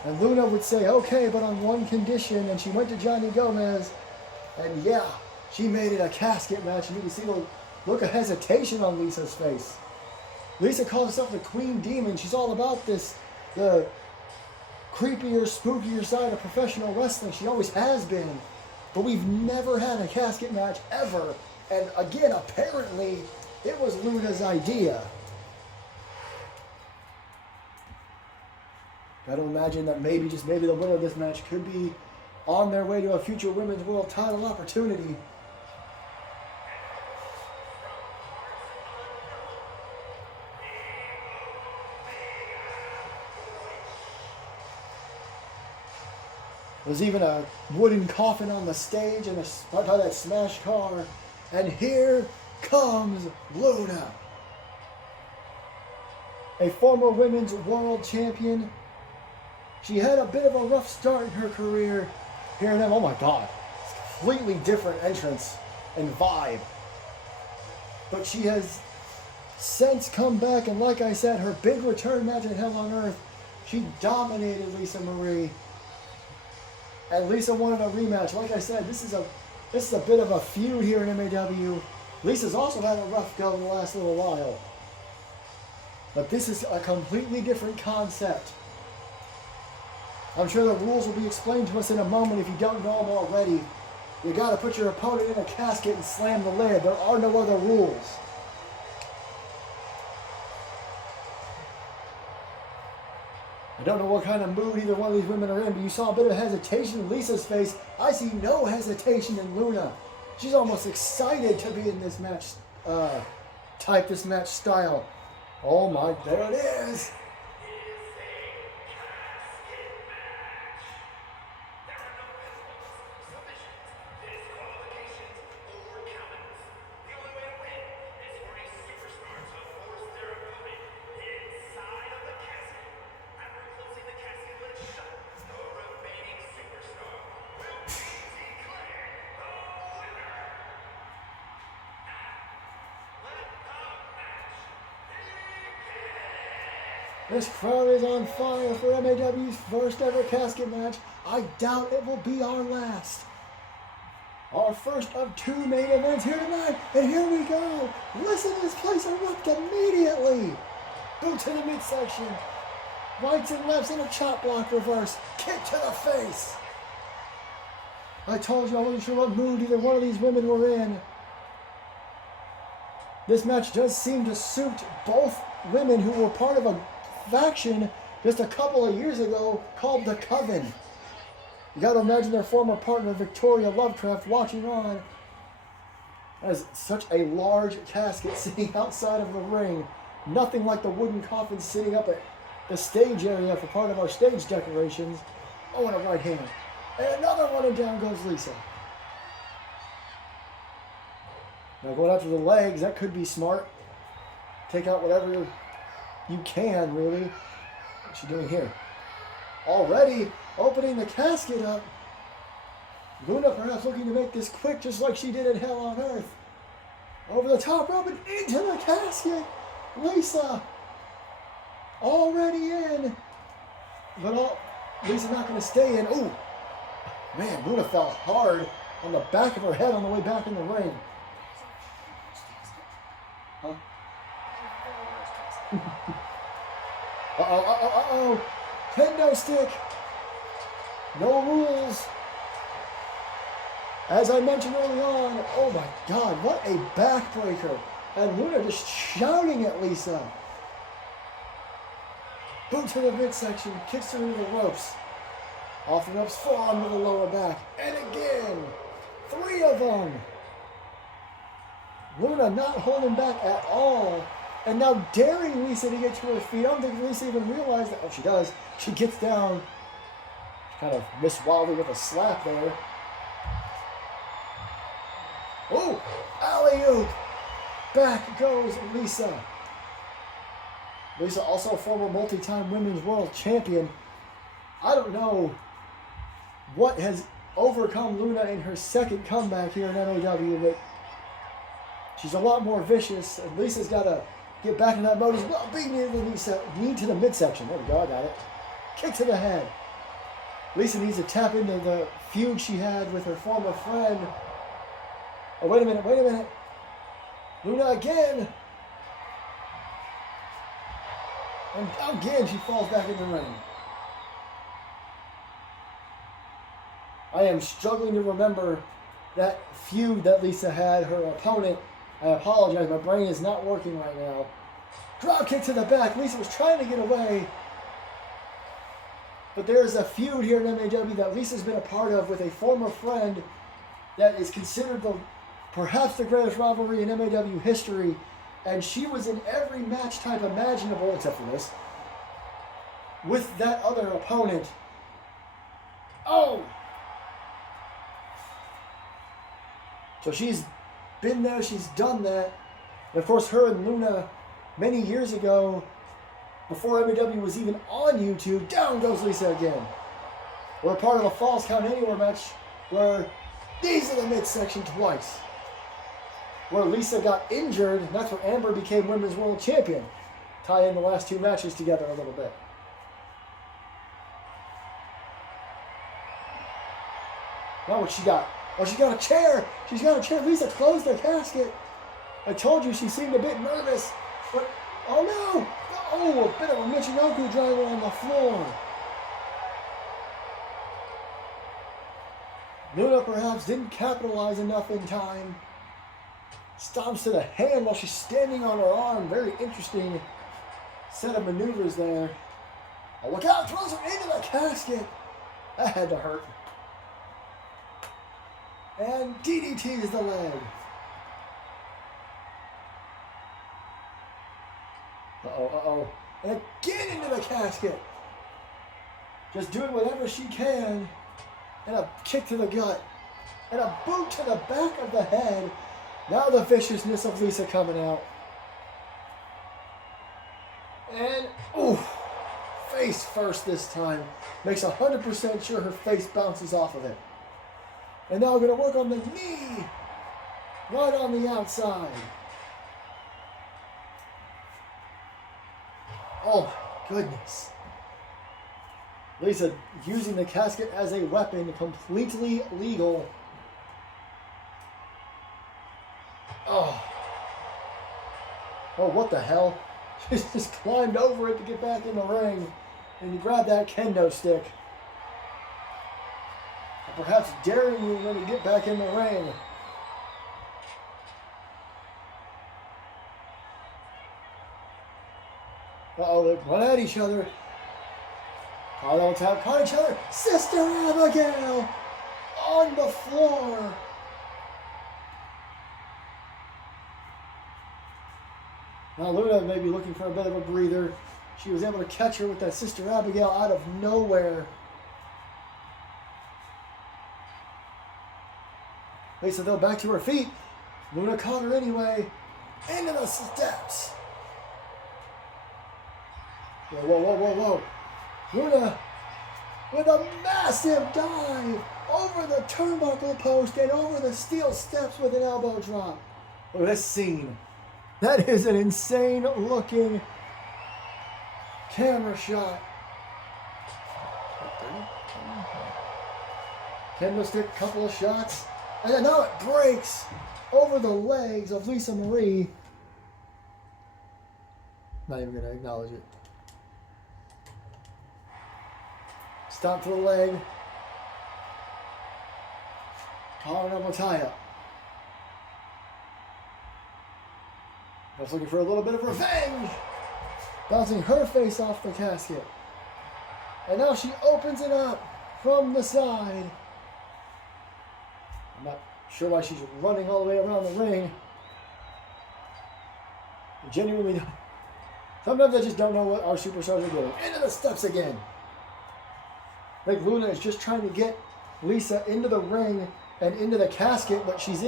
And Luna would say, okay, but on one condition. And she went to Johnny Gomez. And yeah, she made it a casket match. And you can see the look of hesitation on Lisa's face. Lisa calls herself the Queen Demon. She's all about this, the creepier, spookier side of professional wrestling. She always has been. But we've never had a casket match ever. And again, apparently, it was Luna's idea. Gotta imagine that maybe, just maybe, the winner of this match could be on their way to a future Women's World title opportunity. There's even a wooden coffin on the stage and that smashed car. And here comes Luna. A former Women's World Champion. She had a bit of a rough start in her career. Here and then, oh my God, it's a completely different entrance and vibe. But she has since come back, and like I said, her big return match at Hell on Earth, she dominated Lisa Marie. And Lisa wanted a rematch. Like I said, this is a bit of a feud here in MAW. Lisa's also had a rough go in the last little while. But this is a completely different concept. I'm sure the rules will be explained to us in a moment if you don't know them already. You gotta put your opponent in a casket and slam the lid. There are no other rules. I don't know what kind of mood either one of these women are in, but you saw a bit of hesitation in Lisa's face. I see no hesitation in Luna. She's almost excited to be in this match this match style. Oh my, there it is. This crowd is on fire for MAW's first ever casket match. I doubt it will be our last. Our first of two main events here tonight. And here we go. Listen to this place erupt immediately. Boot to the midsection. Rights and lefts in a chop block reverse. Kick to the face. I told you I wasn't sure what mood either one of these women were in. This match does seem to suit both women who were part of a faction just a couple of years ago called the Coven. You gotta imagine their former partner Victoria Lovecraft watching on as such a large casket sitting outside of the ring. Nothing like the wooden coffin sitting up at the stage area for part of our stage decorations. Oh, and a right hand. And another one, and down goes Lisa. Now going after the legs, that could be smart. Take out whatever you can, really. What's she doing here? Already opening the casket up. Luna perhaps looking to make this quick, just like she did in Hell on Earth. Over the top rope and into the casket. Lisa already in. But Lisa's not going to stay in. Ooh, man, Luna fell hard on the back of her head on the way back in the ring. Huh? Uh-oh. Kendo stick. No rules. As I mentioned early on, oh my God, what a backbreaker. And Luna just shouting at Lisa. Boot to the midsection, kicks her into the ropes. Off the ropes, forearm to the lower back. And again, 3 of them. Luna not holding back at all. And now daring Lisa to get to her feet. I don't think Lisa even realized that. Oh, she does. She gets down. Kind of missed wildly with a slap there. Oh, alley-oop. Back goes Lisa. Lisa, also a former multi-time Women's World Champion. I don't know what has overcome Luna in her second comeback here in MAW, but she's a lot more vicious. And Lisa's got to get back in that mode as well. Big knee to the midsection. There we go, I got it. Kick to the head. Lisa needs to tap into the feud she had with her former friend. Oh, wait a minute. Luna again. And again, she falls back in the ring. I am struggling to remember that feud that Lisa had. Her opponent, I apologize, my brain is not working right now. Drop kick to the back. Lisa was trying to get away. But there is a feud here in MAW that Lisa's been a part of with a former friend that is considered perhaps the greatest rivalry in MAW history. And she was in every match type imaginable, except for this, with that other opponent. Oh! So she's been there, she's done that. And of course, her and Luna, many years ago, before MAW was even on YouTube, down goes Lisa again. We're part of a Falls Count Anywhere match where these are the midsection twice. Where Lisa got injured, and that's where Amber became Women's World Champion. Tie in the last two matches together a little bit. Now what she got? Oh, she got a chair. She's got a chair. Lisa closed the casket. I told you she seemed a bit nervous. But, oh no! Oh, a bit of a Michinoku driver on the floor. Luna perhaps didn't capitalize enough in time. Stomps to the hand while she's standing on her arm. Very interesting set of maneuvers there. Oh, look out! Throws her into the casket. That had to hurt. And DDT is the leg. Uh-oh, uh-oh. And again into the casket. Just doing whatever she can. And a kick to the gut. And a boot to the back of the head. Now the viciousness of Lisa coming out. And, ooh, face first this time. Makes 100% sure her face bounces off of it. And now we're going to work on the knee. Right on the outside. Oh, my goodness. Lisa using the casket as a weapon, completely legal. Oh. Oh, what the hell? She just climbed over it to get back in the ring. And you grab that kendo stick. Or perhaps daring you when you get back in the ring. Uh-oh, they run at each other. Caught each other. Sister Abigail on the floor. Now Luna may be looking for a bit of a breather. She was able to catch her with that Sister Abigail out of nowhere. Lisa though back to her feet. Luna caught her anyway. Into the steps. Whoa, whoa, whoa, whoa, whoa. Luna with a massive dive over the turnbuckle post and over the steel steps with an elbow drop. Look at this scene. That is an insane looking camera shot. Kendo stick, couple of shots. And now it breaks over the legs of Lisa Marie. Not even going to acknowledge it. Stomp to the leg. Collar double tie up. I was looking for a little bit of revenge. Bouncing her face off the casket. And now she opens it up from the side. I'm not sure why she's running all the way around the ring. I genuinely don't. Sometimes I just don't know what our superstars are doing. Into the steps again. Like Luna is just trying to get Lisa into the ring and into the casket, but she's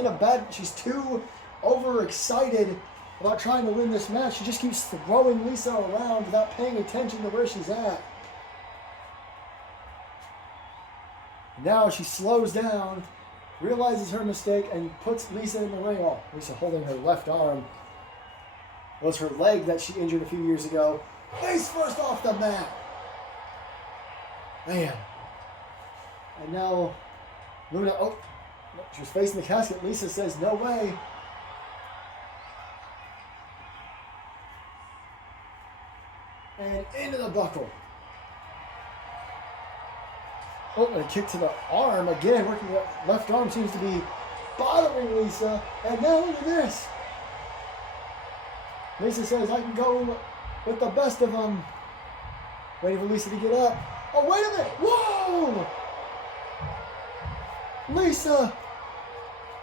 too overexcited about trying to win this match. She just keeps throwing Lisa around without paying attention to where she's at. Now she slows down, realizes her mistake, and puts Lisa in the ring. Oh, Lisa holding her left arm. It was her leg that she injured a few years ago. Face first off the mat. Man. And now Luna, oh, she was facing the casket. Lisa says, no way. And into the buckle. Oh, and a kick to the arm. Again, working the left arm seems to be bothering Lisa. And now look at this. Lisa says, I can go with the best of them. Waiting for Lisa to get up. Oh, wait a minute. Whoa! Lisa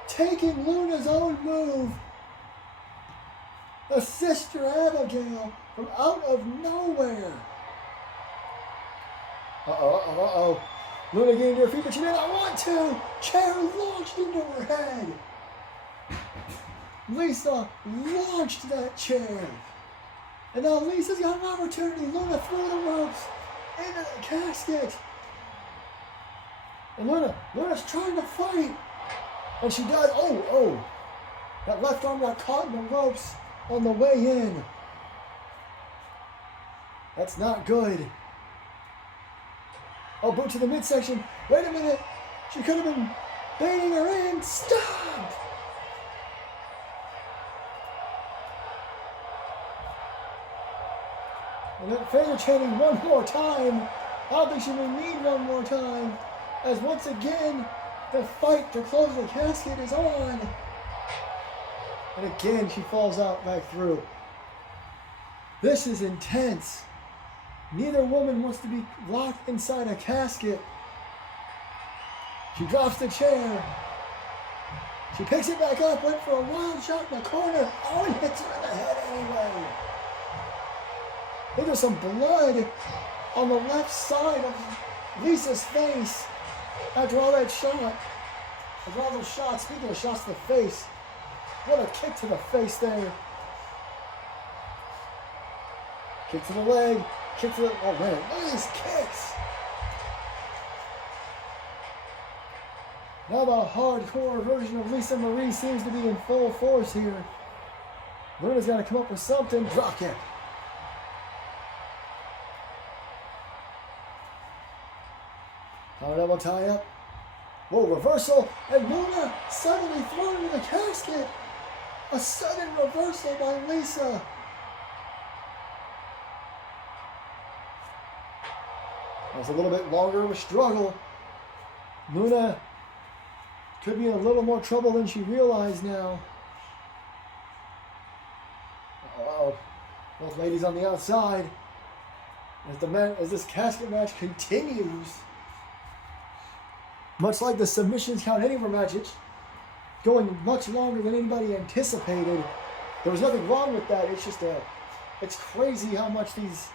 taking Luna's own move. The Sister Abigail from out of nowhere. Uh-oh. Luna getting to her feet, but she did not want to. Chair launched into her head. Lisa launched that chair. And now Lisa's got an opportunity. Luna threw the ropes into the casket. And Luna's trying to fight. And she does. Oh. That left arm got caught in the ropes on the way in. That's not good. Oh, boot to the midsection. Wait a minute. She could have been baiting her in. Stop! And then finger chanting one more time. I don't think she will need one more time. As once again, the fight to close the casket is on. And again, she falls out back through. This is intense. Neither woman wants to be locked inside a casket. She drops the chair. She picks it back up, went for a wild shot in the corner. Oh, and hits her in the head anyway. There's some blood on the left side of Lisa's face after all that shot. After all those shots, speaking of shots to the face, what a kick to the face there. Kick to the leg, kick to the, oh man, look at these kicks. Now the hardcore version of Lisa Marie seems to be in full force here. Luna's got to come up with something. Drop kick. Power double tie up. Whoa, reversal. And Luna suddenly thrown into the casket. A sudden reversal by Lisa. That was a little bit longer of a struggle. Luna could be in a little more trouble than she realized now. Uh-oh. Both ladies on the outside. As this casket match continues, much like the submissions count anywhere match, it's going much longer than anybody anticipated. There was nothing wrong with that. It's just it's crazy how much these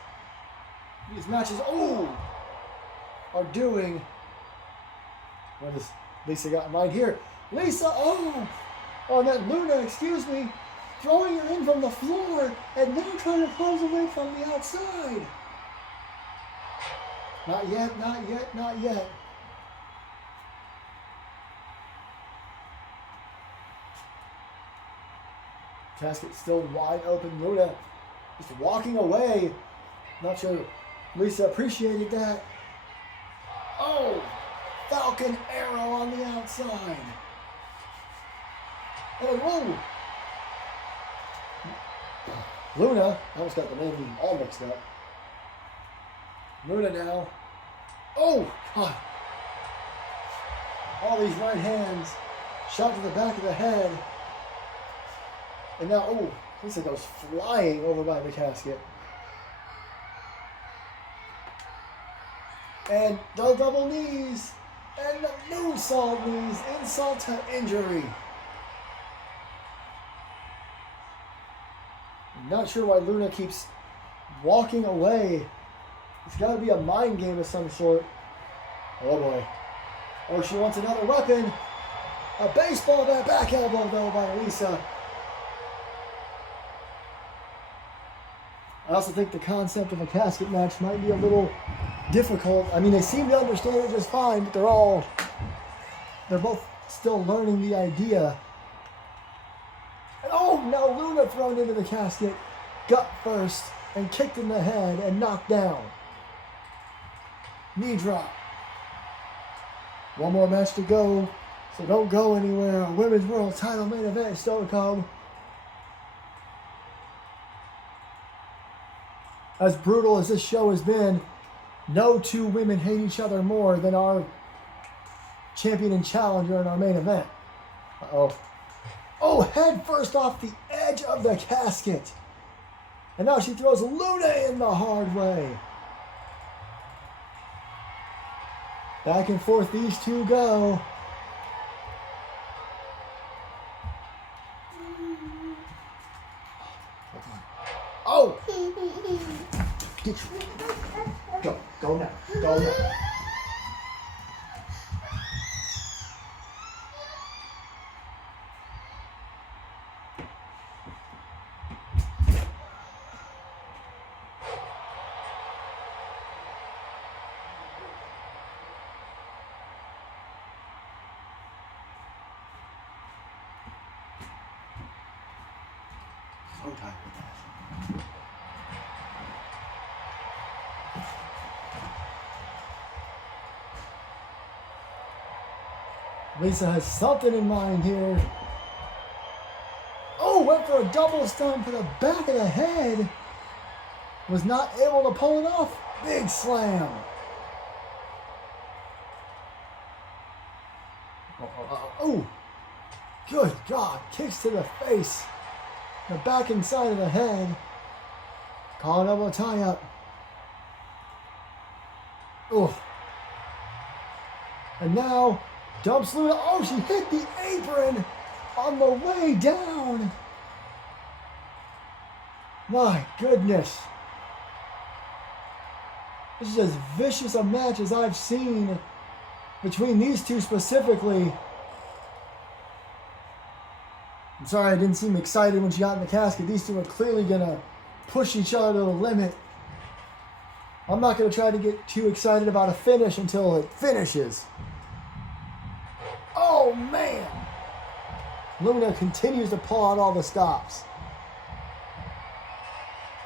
matches are doing. What does Lisa got in mind here? Lisa, and then Luna, excuse me, throwing her in from the floor and now trying to close away from the outside. Not yet, not yet, not yet. Casket still wide open. Luna just walking away. Not sure Lisa appreciated that. Oh, Falcon Arrow on the outside. And whoa. Luna, I almost got the name all mixed up. Luna now. Oh, God. All these right hands. Shot to the back of the head. And now, Lisa goes flying over by the casket. And the double knees. And the moonsault knees. Insult to injury. I'm not sure why Luna keeps walking away. It's got to be a mind game of some sort. Oh boy. Oh, she wants another weapon. A baseball bat back elbow though by Lisa. I also think the concept of a casket match might be a little difficult. I mean, they seem to understand it just fine, but they're both still learning the idea. And now Luna thrown into the casket, gut first, and kicked in the head and knocked down. Knee drop. One more match to go, so don't go anywhere. A Women's World Title main event is still to come. As brutal as this show has been, no two women hate each other more than our champion and challenger in our main event. Uh-oh. Oh, head first off the edge of the casket. And now she throws Luna in the hard way. Back and forth these two go. Oh! Get you. Go now. Go now. So tired of that. Lisa has something in mind here. Oh, went for a double stomp to the back of the head. Was not able to pull it off. Big slam. Oh, good God. Kicks to the face. The back and side of the head. Calling up a tie up. Oh. And now dumps Luna. Oh, she hit the apron on the way down. My goodness. This is as vicious a match as I've seen between these two specifically. I'm sorry I didn't seem excited when she got in the casket. These two are clearly going to push each other to the limit. I'm not going to try to get too excited about a finish until it finishes. Oh, man. Luna continues to pull out all the stops.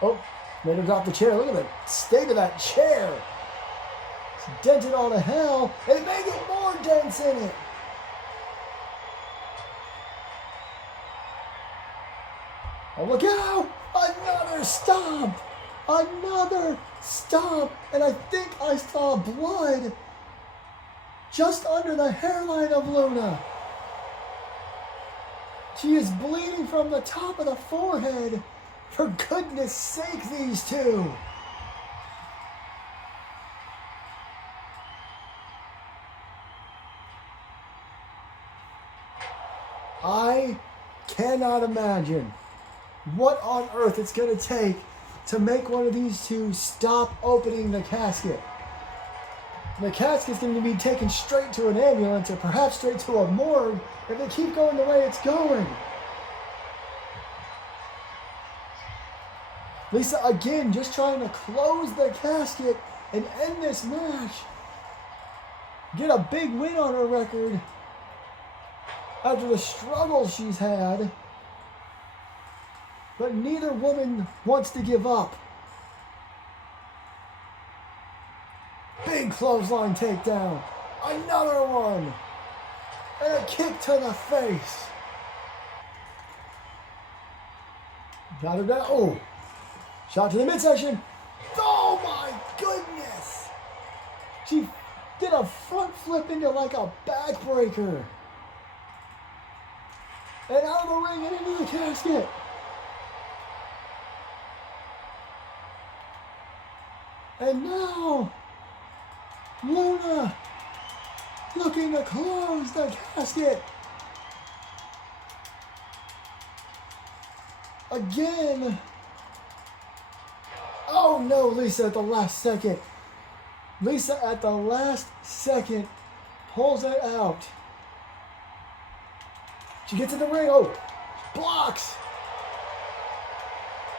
Oh, made her drop the chair. Look at the state of that chair. It's dented all to hell. They may get more dents in it. Oh, look out! Another stomp! Another stomp! And I think I saw blood just under the hairline of Luna. She is bleeding from the top of the forehead. For goodness sake, these two. I cannot imagine what on earth it's going to take to make one of these two stop opening the casket. The casket's going to be taken straight to an ambulance or perhaps straight to a morgue if they keep going the way it's going. Lisa, again, just trying to close the casket and end this match. Get a big win on her record after the struggles she's had. But neither woman wants to give up. Big clothesline takedown. Another one. And a kick to the face. Got her down. Oh. Shot to the midsection. Oh my goodness. She did a front flip into like a backbreaker. And out of the ring and into the casket. And now, Luna looking to close the casket. Again. Oh no, Lisa at the last second. Lisa at the last second pulls it out. She gets in the ring. Oh, blocks.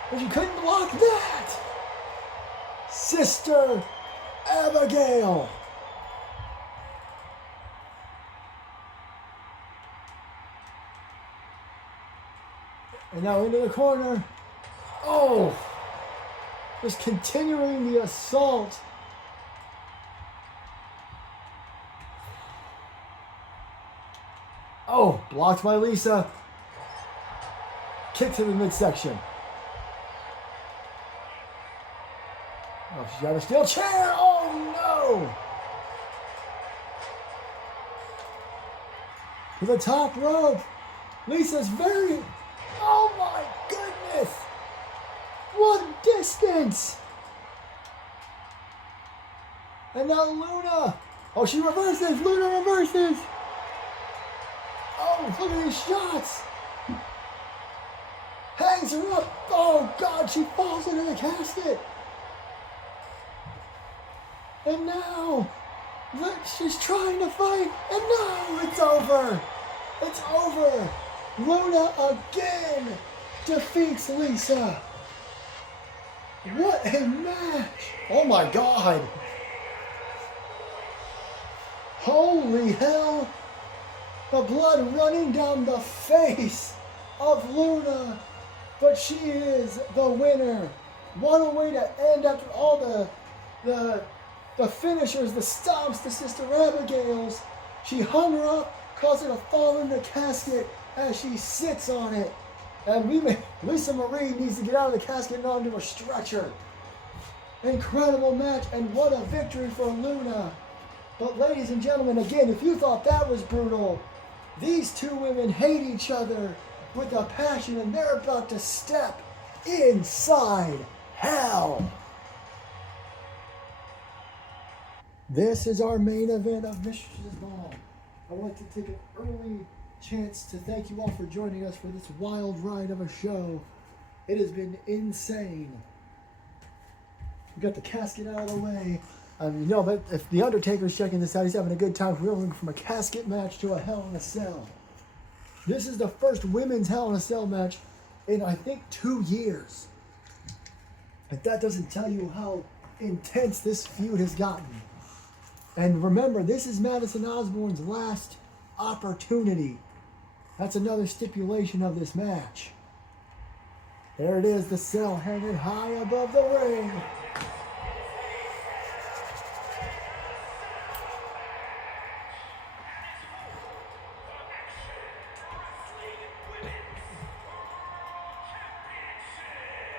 But you couldn't block that. Sister Abigail. And now into the corner. Oh, just continuing the assault. Oh, blocked by Lisa. Kick to the midsection. Oh, she's got a steel chair. Oh, no. To the top rope. Lisa's very... Oh, my goodness. What distance. And now Luna. Oh, she reverses. Luna reverses. Oh, look at these shots. Hangs her up. Oh, God, she falls into the casket. And now, look, she's trying to fight. And now it's over. It's over. Luna again defeats Lisa. What a match. Oh, my God. Holy hell. The blood running down the face of Luna. But she is the winner. What a way to end after all the finishers, the stomps, the Sister Abigail's. She hung her up, caused her to fall in the casket as she sits on it. And Lisa Marie needs to get out of the casket and onto a stretcher. Incredible match, and what a victory for Luna. But ladies and gentlemen, again, if you thought that was brutal, these two women hate each other with a passion, and they're about to step inside hell. This is our main event of Mistresses Ball. I want to take an early chance to thank you all for joining us for this wild ride of a show. It has been insane. We got the casket out of the way. But if the Undertaker's checking this out, he's having a good time. We're going from a casket match to a Hell in a Cell. This is the first women's Hell in a Cell match in, I think, 2 years. If that doesn't tell you how intense this feud has gotten. And remember, this is Madison Osborne's last opportunity. That's another stipulation of this match. There it is, the cell hanging high above the ring.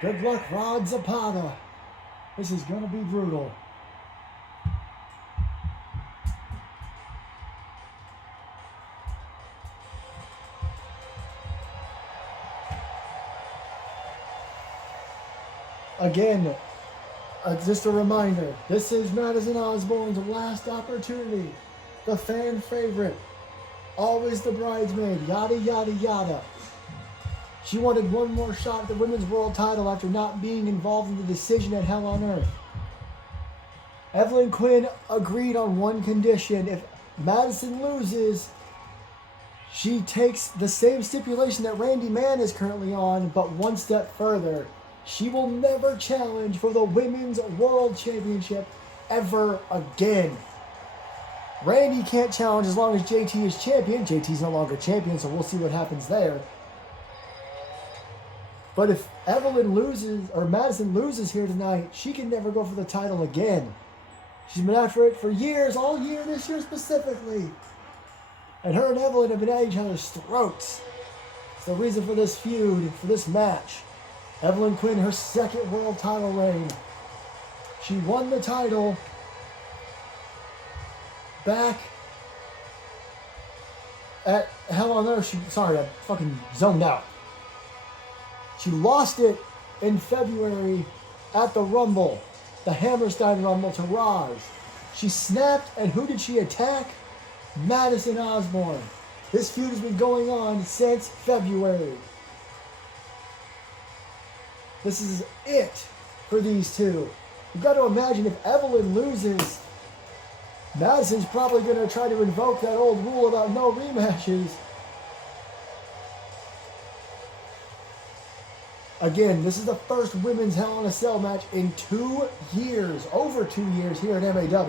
Good luck, Rod Zapata. This is going to be brutal. Again, just a reminder, this is Madison Osborne's last opportunity. The fan favorite. Always the bridesmaid. Yada, yada, yada. She wanted one more shot at the women's world title after not being involved in the decision at Hell on Earth. Evelyn Quinn agreed on one condition. If Madison loses, she takes the same stipulation that Randy Mann is currently on, but one step further. She will never challenge for the Women's World Championship ever again. Randy can't challenge as long as JT is champion. JT's no longer champion, so we'll see what happens there. But if Evelyn loses, or Madison loses here tonight, she can never go for the title again. She's been after it for years, all year, this year specifically. And her and Evelyn have been at each other's throats. It's the reason for this feud, for this match. Evelyn Quinn, her second world title reign. She won the title back at Hell on Earth. Sorry, I fucking zoned out. She lost it in February at the Rumble, the Hammerstein Rumble, to Raj. She snapped, and who did she attack? Madison Osborne. This feud has been going on since February. This is it for these two. You've got to imagine if Evelyn loses, Madison's probably going to try to invoke that old rule about no rematches. Again, this is the first women's Hell in a Cell match in 2 years, over 2 years here at MAW.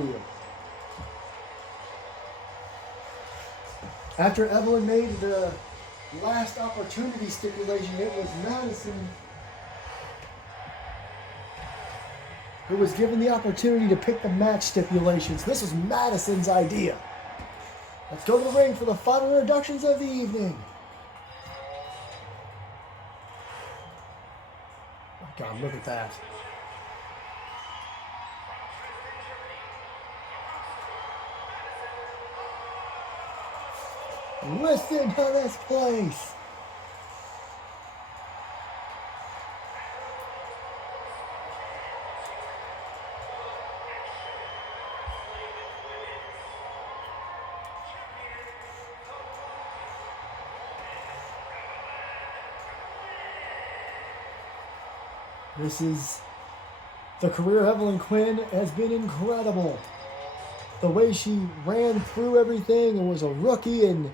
After Evelyn made the last opportunity stipulation, it was Madison who was given the opportunity to pick the match stipulations. This was Madison's idea. Let's go to the ring for the final introductions of the evening. Oh God, look at that. Listen to this place. This is the career of Evelyn Quinn has been incredible. The way she ran through everything and was a rookie and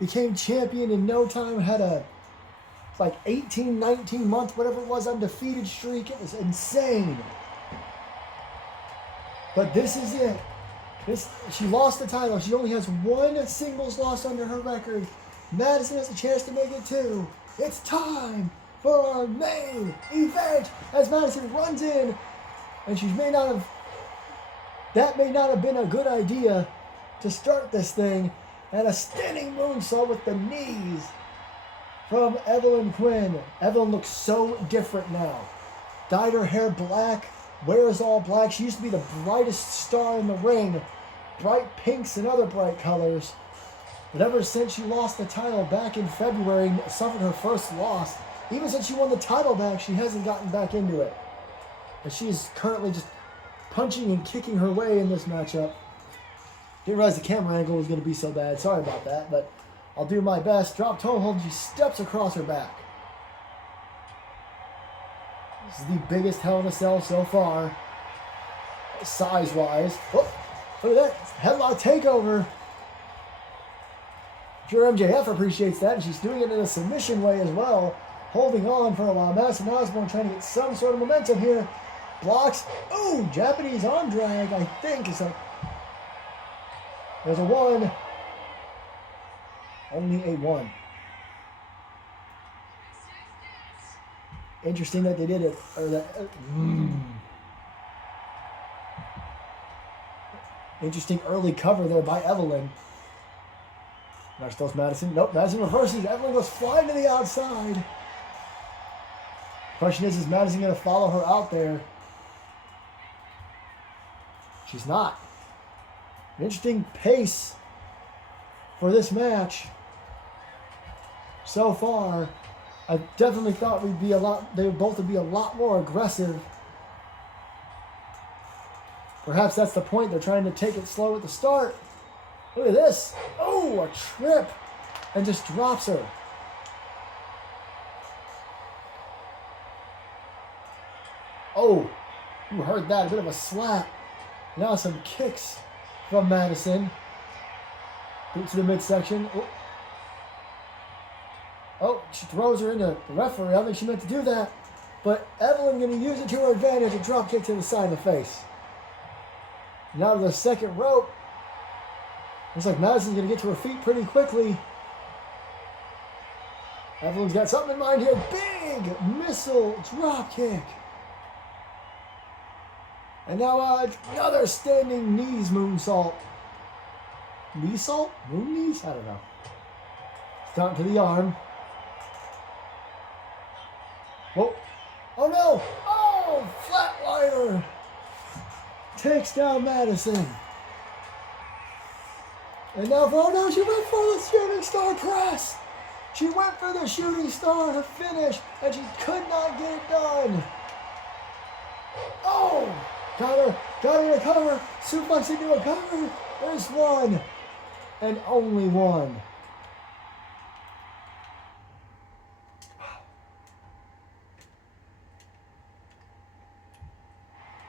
became champion in no time, had a like 18, 19 month, whatever it was, undefeated streak. It was insane. But this is it. She lost the title. She only has one singles loss under her record. Madison has a chance to make it too. It's time for our main event as Madison runs in, and that may not have been a good idea to start this thing, and a standing moonsault with the knees from Evelyn Quinn. Evelyn looks so different now. Dyed her hair black, wears all black. She used to be the brightest star in the ring, bright pinks and other bright colors. But ever since she lost the title back in February and suffered her first loss, even since she won the title back, she hasn't gotten back into it. And she is currently just punching and kicking her way in this matchup. Didn't realize the camera angle was going to be so bad. Sorry about that, but I'll do my best. Drop toe hold, she steps across her back. This is the biggest Hell in a Cell so far, size-wise. Oh, look at that, headlock takeover. Sure, MJF appreciates that, and she's doing it in a submission way as well. Holding on for a while. Madison Osborne trying to get some sort of momentum here. Blocks. Ooh, Japanese arm drag, I think. There's a one. Only a one. Interesting that they did it. Interesting early cover there by Evelyn. Next goes Madison. Nope, Madison reverses. Evelyn goes flying to the outside. Question is Madison going to follow her out there? She's not. An interesting pace for this match so far. I definitely thought they would both be a lot more aggressive. Perhaps that's the point. They're trying to take it slow at the start. Look at this. Oh, a trip. And just drops her. Oh, you heard that. A bit of a slap. Now some kicks from Madison. Boot to the midsection. Oh, she throws her into the referee. I don't think she meant to do that. But Evelyn going to use it to her advantage. A drop kick to the side of the face. Now to the second rope. Looks like Madison's going to get to her feet pretty quickly. Evelyn's got something in mind here. Big missile drop kick. And now another standing knees moonsault. Knee salt? Moon knees? I don't know. Start to the arm. Whoa. Oh no! Oh! Flatliner! Takes down Madison. And now, she went for the shooting star press. She went for the shooting star to finish, and she could not get it done. Oh! Got her to cover. Suplex into a cover. There's one. And only one.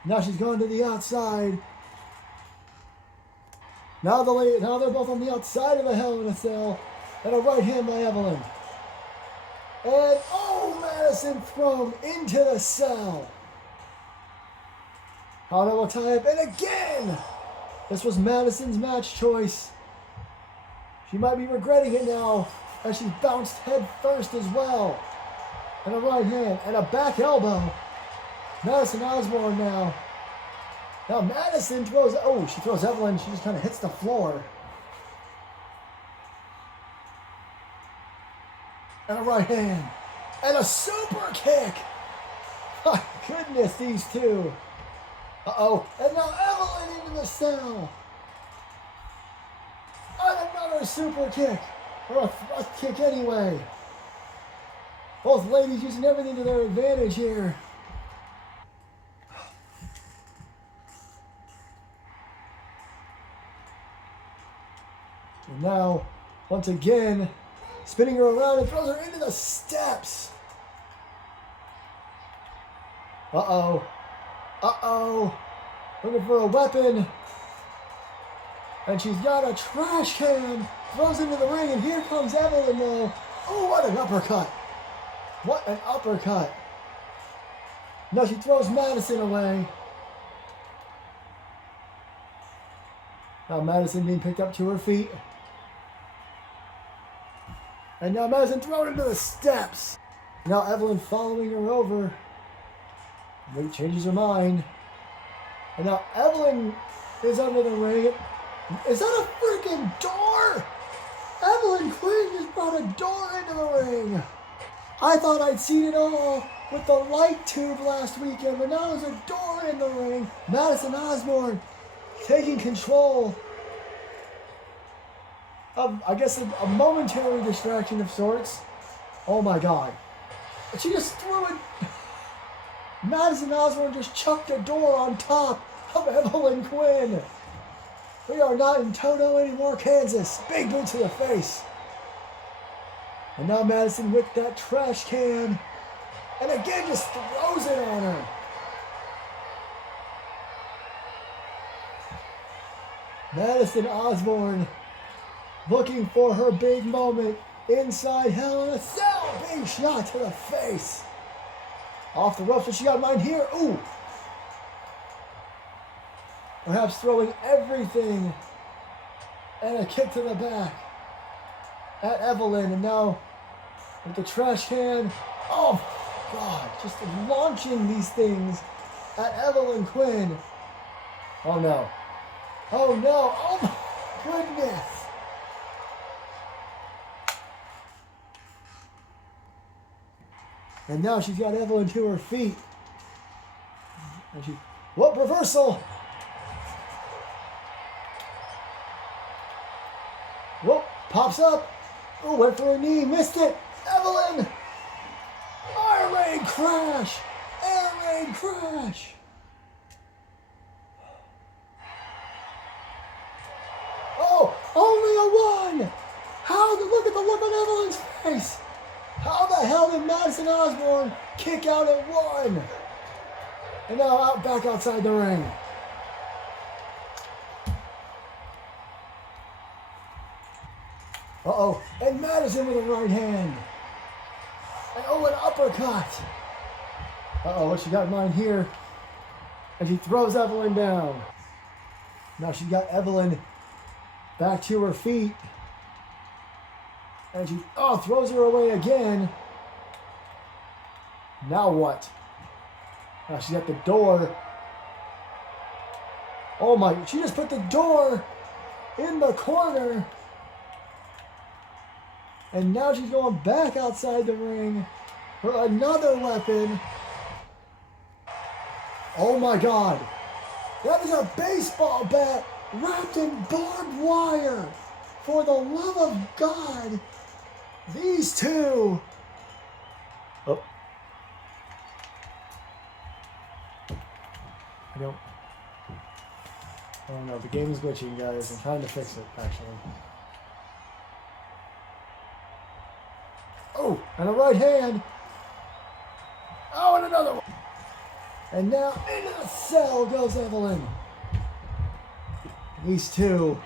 Now she's going to the outside. Now they're both on the outside of the Hell in a Cell. And a right hand by Evelyn. And Madison thrown into the cell. Hana will tie up, and again! This was Madison's match choice. She might be regretting it now, as she bounced head first as well. And a right hand, and a back elbow. Madison Osborne now. Now Madison throws, she throws Evelyn, she just kind of hits the floor. And a right hand. And a super kick. My goodness, these two. And now Evelyn into the cell. And another super kick. Or a thrust kick anyway. Both ladies using everything to their advantage here. And now, once again, spinning her around and throws her into the steps. Uh-oh. Uh-oh. Looking for a weapon. And she's got a trash can. Throws into the ring, and here comes Evelyn now. Oh, what an uppercut. What an uppercut. Now she throws Madison away. Now Madison being picked up to her feet. And now Madison thrown into the steps. Now Evelyn following her over. Wait, changes her mind. And now Evelyn is under the ring. Is that a freaking door? Evelyn Quinn just brought a door into the ring. I thought I'd seen it all with the light tube last weekend, but now there's a door in the ring. Madison Osborne taking control of, I guess, a momentary distraction of sorts. Oh my God. She just threw it. Madison Osborne just chucked a door on top of Evelyn Quinn. We are not in Toto anymore, Kansas. Big boot to the face. And now Madison with that trash can. And again just throws it on her. Madison Osborne looking for her big moment inside Hell in a Cell. Big shot to the face. Off the ropes, but she got mine here. Ooh. Perhaps throwing everything. And a kick to the back at Evelyn. And now with the trash can. Oh, God. Just launching these things at Evelyn Quinn. Oh, no. Oh, no. Oh, my goodness. And now she's got Evelyn to her feet. And she, whoop, reversal. Whoop, pops up. Oh, went for a knee, missed it. Evelyn. Air raid crash. Air raid crash. Oh, only a one. How, look at the look on Evelyn's face. How the hell did Madison Osborne kick out at one? And now back outside the ring. Uh-oh. And Madison with a right hand. And oh, an uppercut. Uh-oh, what she got in mind here? And she throws Evelyn down. Now she got Evelyn back to her feet. And she, throws her away again. Now what? Now she's at the door. Oh my, she just put the door in the corner. And now she's going back outside the ring for another weapon. Oh my God. That is a baseball bat wrapped in barbed wire. For the love of God. These two. Oh. Oh no, the game is glitching, guys. I'm trying to fix it, actually. Oh, and a right hand. Oh, and another one. And now into the cell goes Evelyn. These two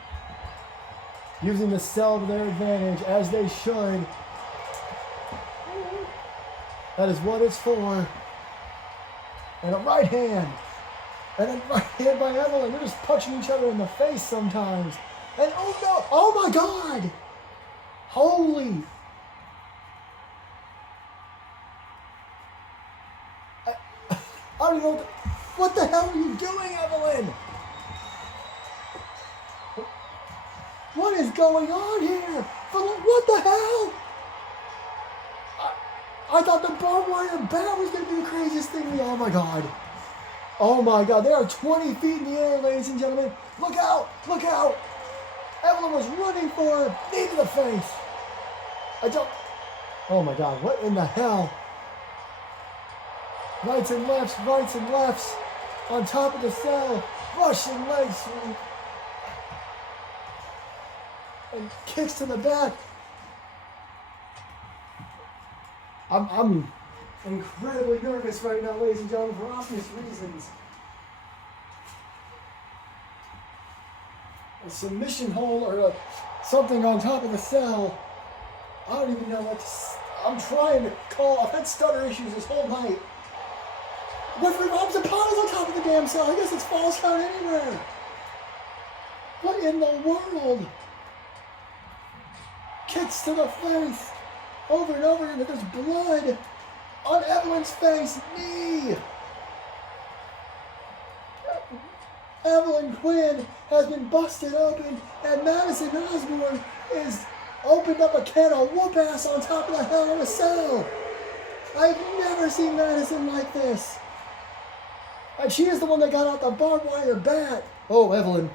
using the cell to their advantage, as they should. That is what it's for. And a right hand. And a right hand by Evelyn. They're just punching each other in the face sometimes. And oh no, oh my God. Holy. I don't know. What the hell are you doing, Evelyn? What is going on here? What the hell? I thought the barbed wire bat was going to be the craziest thing. Oh my God. Oh my God. They are 20 feet in the air, ladies and gentlemen. Look out. Look out. Evelyn was running for her. Knee to the face. I don't. Oh my God, what in the hell? Rights and lefts. On top of the cell. Russian leg sweep. And kicks to the back. I'm incredibly nervous right now, ladies and gentlemen, for obvious reasons. A submission hold or something on top of the cell. I don't even know what to. I'm trying to call. I've had stutter issues this whole night. Referee Rob's opponent's on top of the damn cell. I guess it's false count anywhere. What in the world? Kicks to the face. Over and over again. There's blood on Evelyn's face. Knee. Evelyn Quinn has been busted open, and Madison Osborne is opened up a can of whoop ass on top of the Hell in a Cell. I've never seen Madison like this. And she is the one that got out the barbed wire bat. Oh, Evelyn.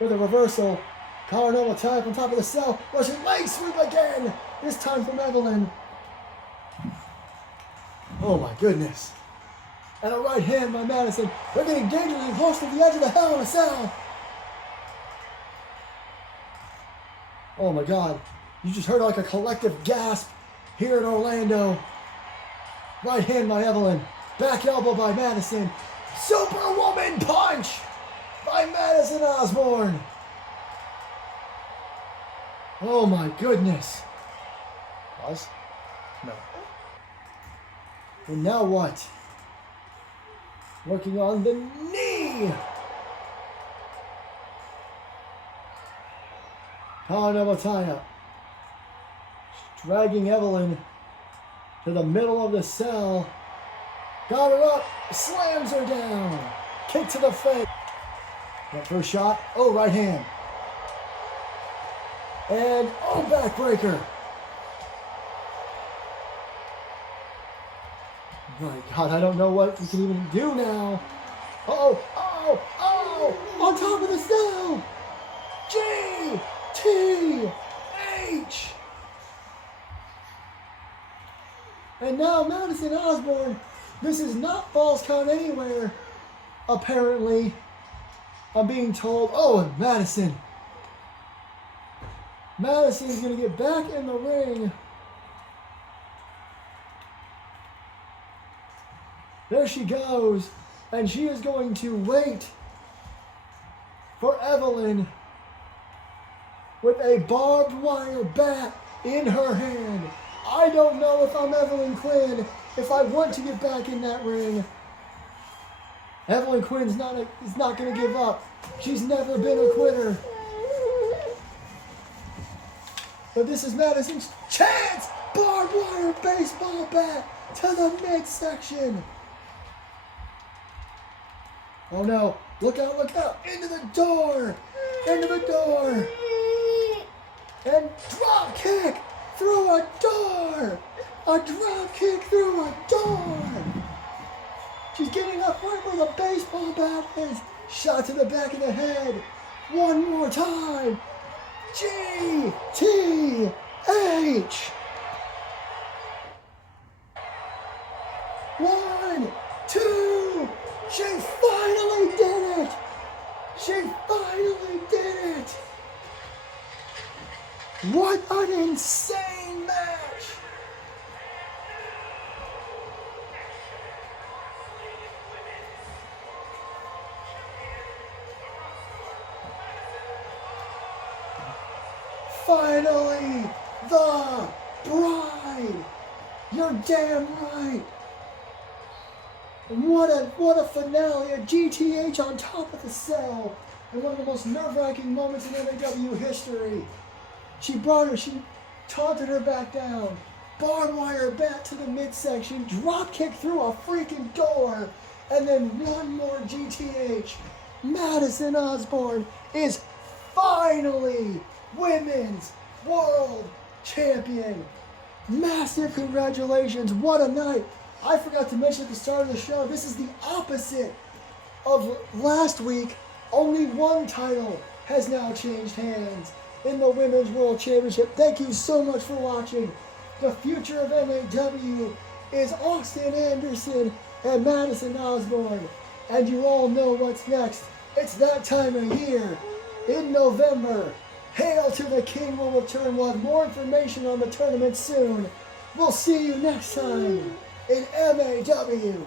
With a reversal. Collar attack on top of the cell. Russian leg sweep again. This time from Evelyn. Oh my goodness. And a right hand by Madison. They're getting dangerously close to the edge of the Hell in a Cell. Oh my God. You just heard like a collective gasp here in Orlando. Right hand by Evelyn. Back elbow by Madison. Superwoman punch by Madison Osborne. Oh my goodness. Pause? No. And now what? Working on the knee. Tie-up. Dragging Evelyn to the middle of the cell. Got her up. Slams her down. Kick to the face. That first shot. Oh, right hand. And oh, backbreaker. My God, I don't know what we can even do now. Oh. On top of the cell. G-T-H. And now Madison Osborne. This is not false count anywhere. Apparently. I'm being told. Oh, and Madison. Madison's going to get back in the ring. There she goes. And she is going to wait for Evelyn with a barbed wire bat in her hand. I don't know if I'm Evelyn Quinn, if I want to get back in that ring. Evelyn Quinn is not going to give up. She's never been a quitter. But this is Madison's chance! Barbed wire baseball bat to the midsection. Oh no, look out, into the door. And drop kick through a door. A drop kick through a door. She's getting up right where the baseball bat is. Shot to the back of the head. One more time. G-T-H. 1, 2. She finally did it. What an insane match. Finally, the bride. You're damn right. And what a finale, a GTH on top of the cell. And one of the most nerve-wracking moments in MAW history. She taunted her back down. Barbed wire bat to the midsection. Drop kick through a freaking door. And then one more GTH. Madison Osborne is finally Women's World Champion. Massive congratulations. What a night. I forgot to mention at the start of the show, this is the opposite of last week. Only one title has now changed hands. in the Women's World Championship. Thank you so much for watching. The future of MAW is Austin Anderson and Madison Osborne. And you all know what's next. It's that time of year. In November, Hail to the King will return. We'll have more information on the tournament soon. We'll see you next time in MAW.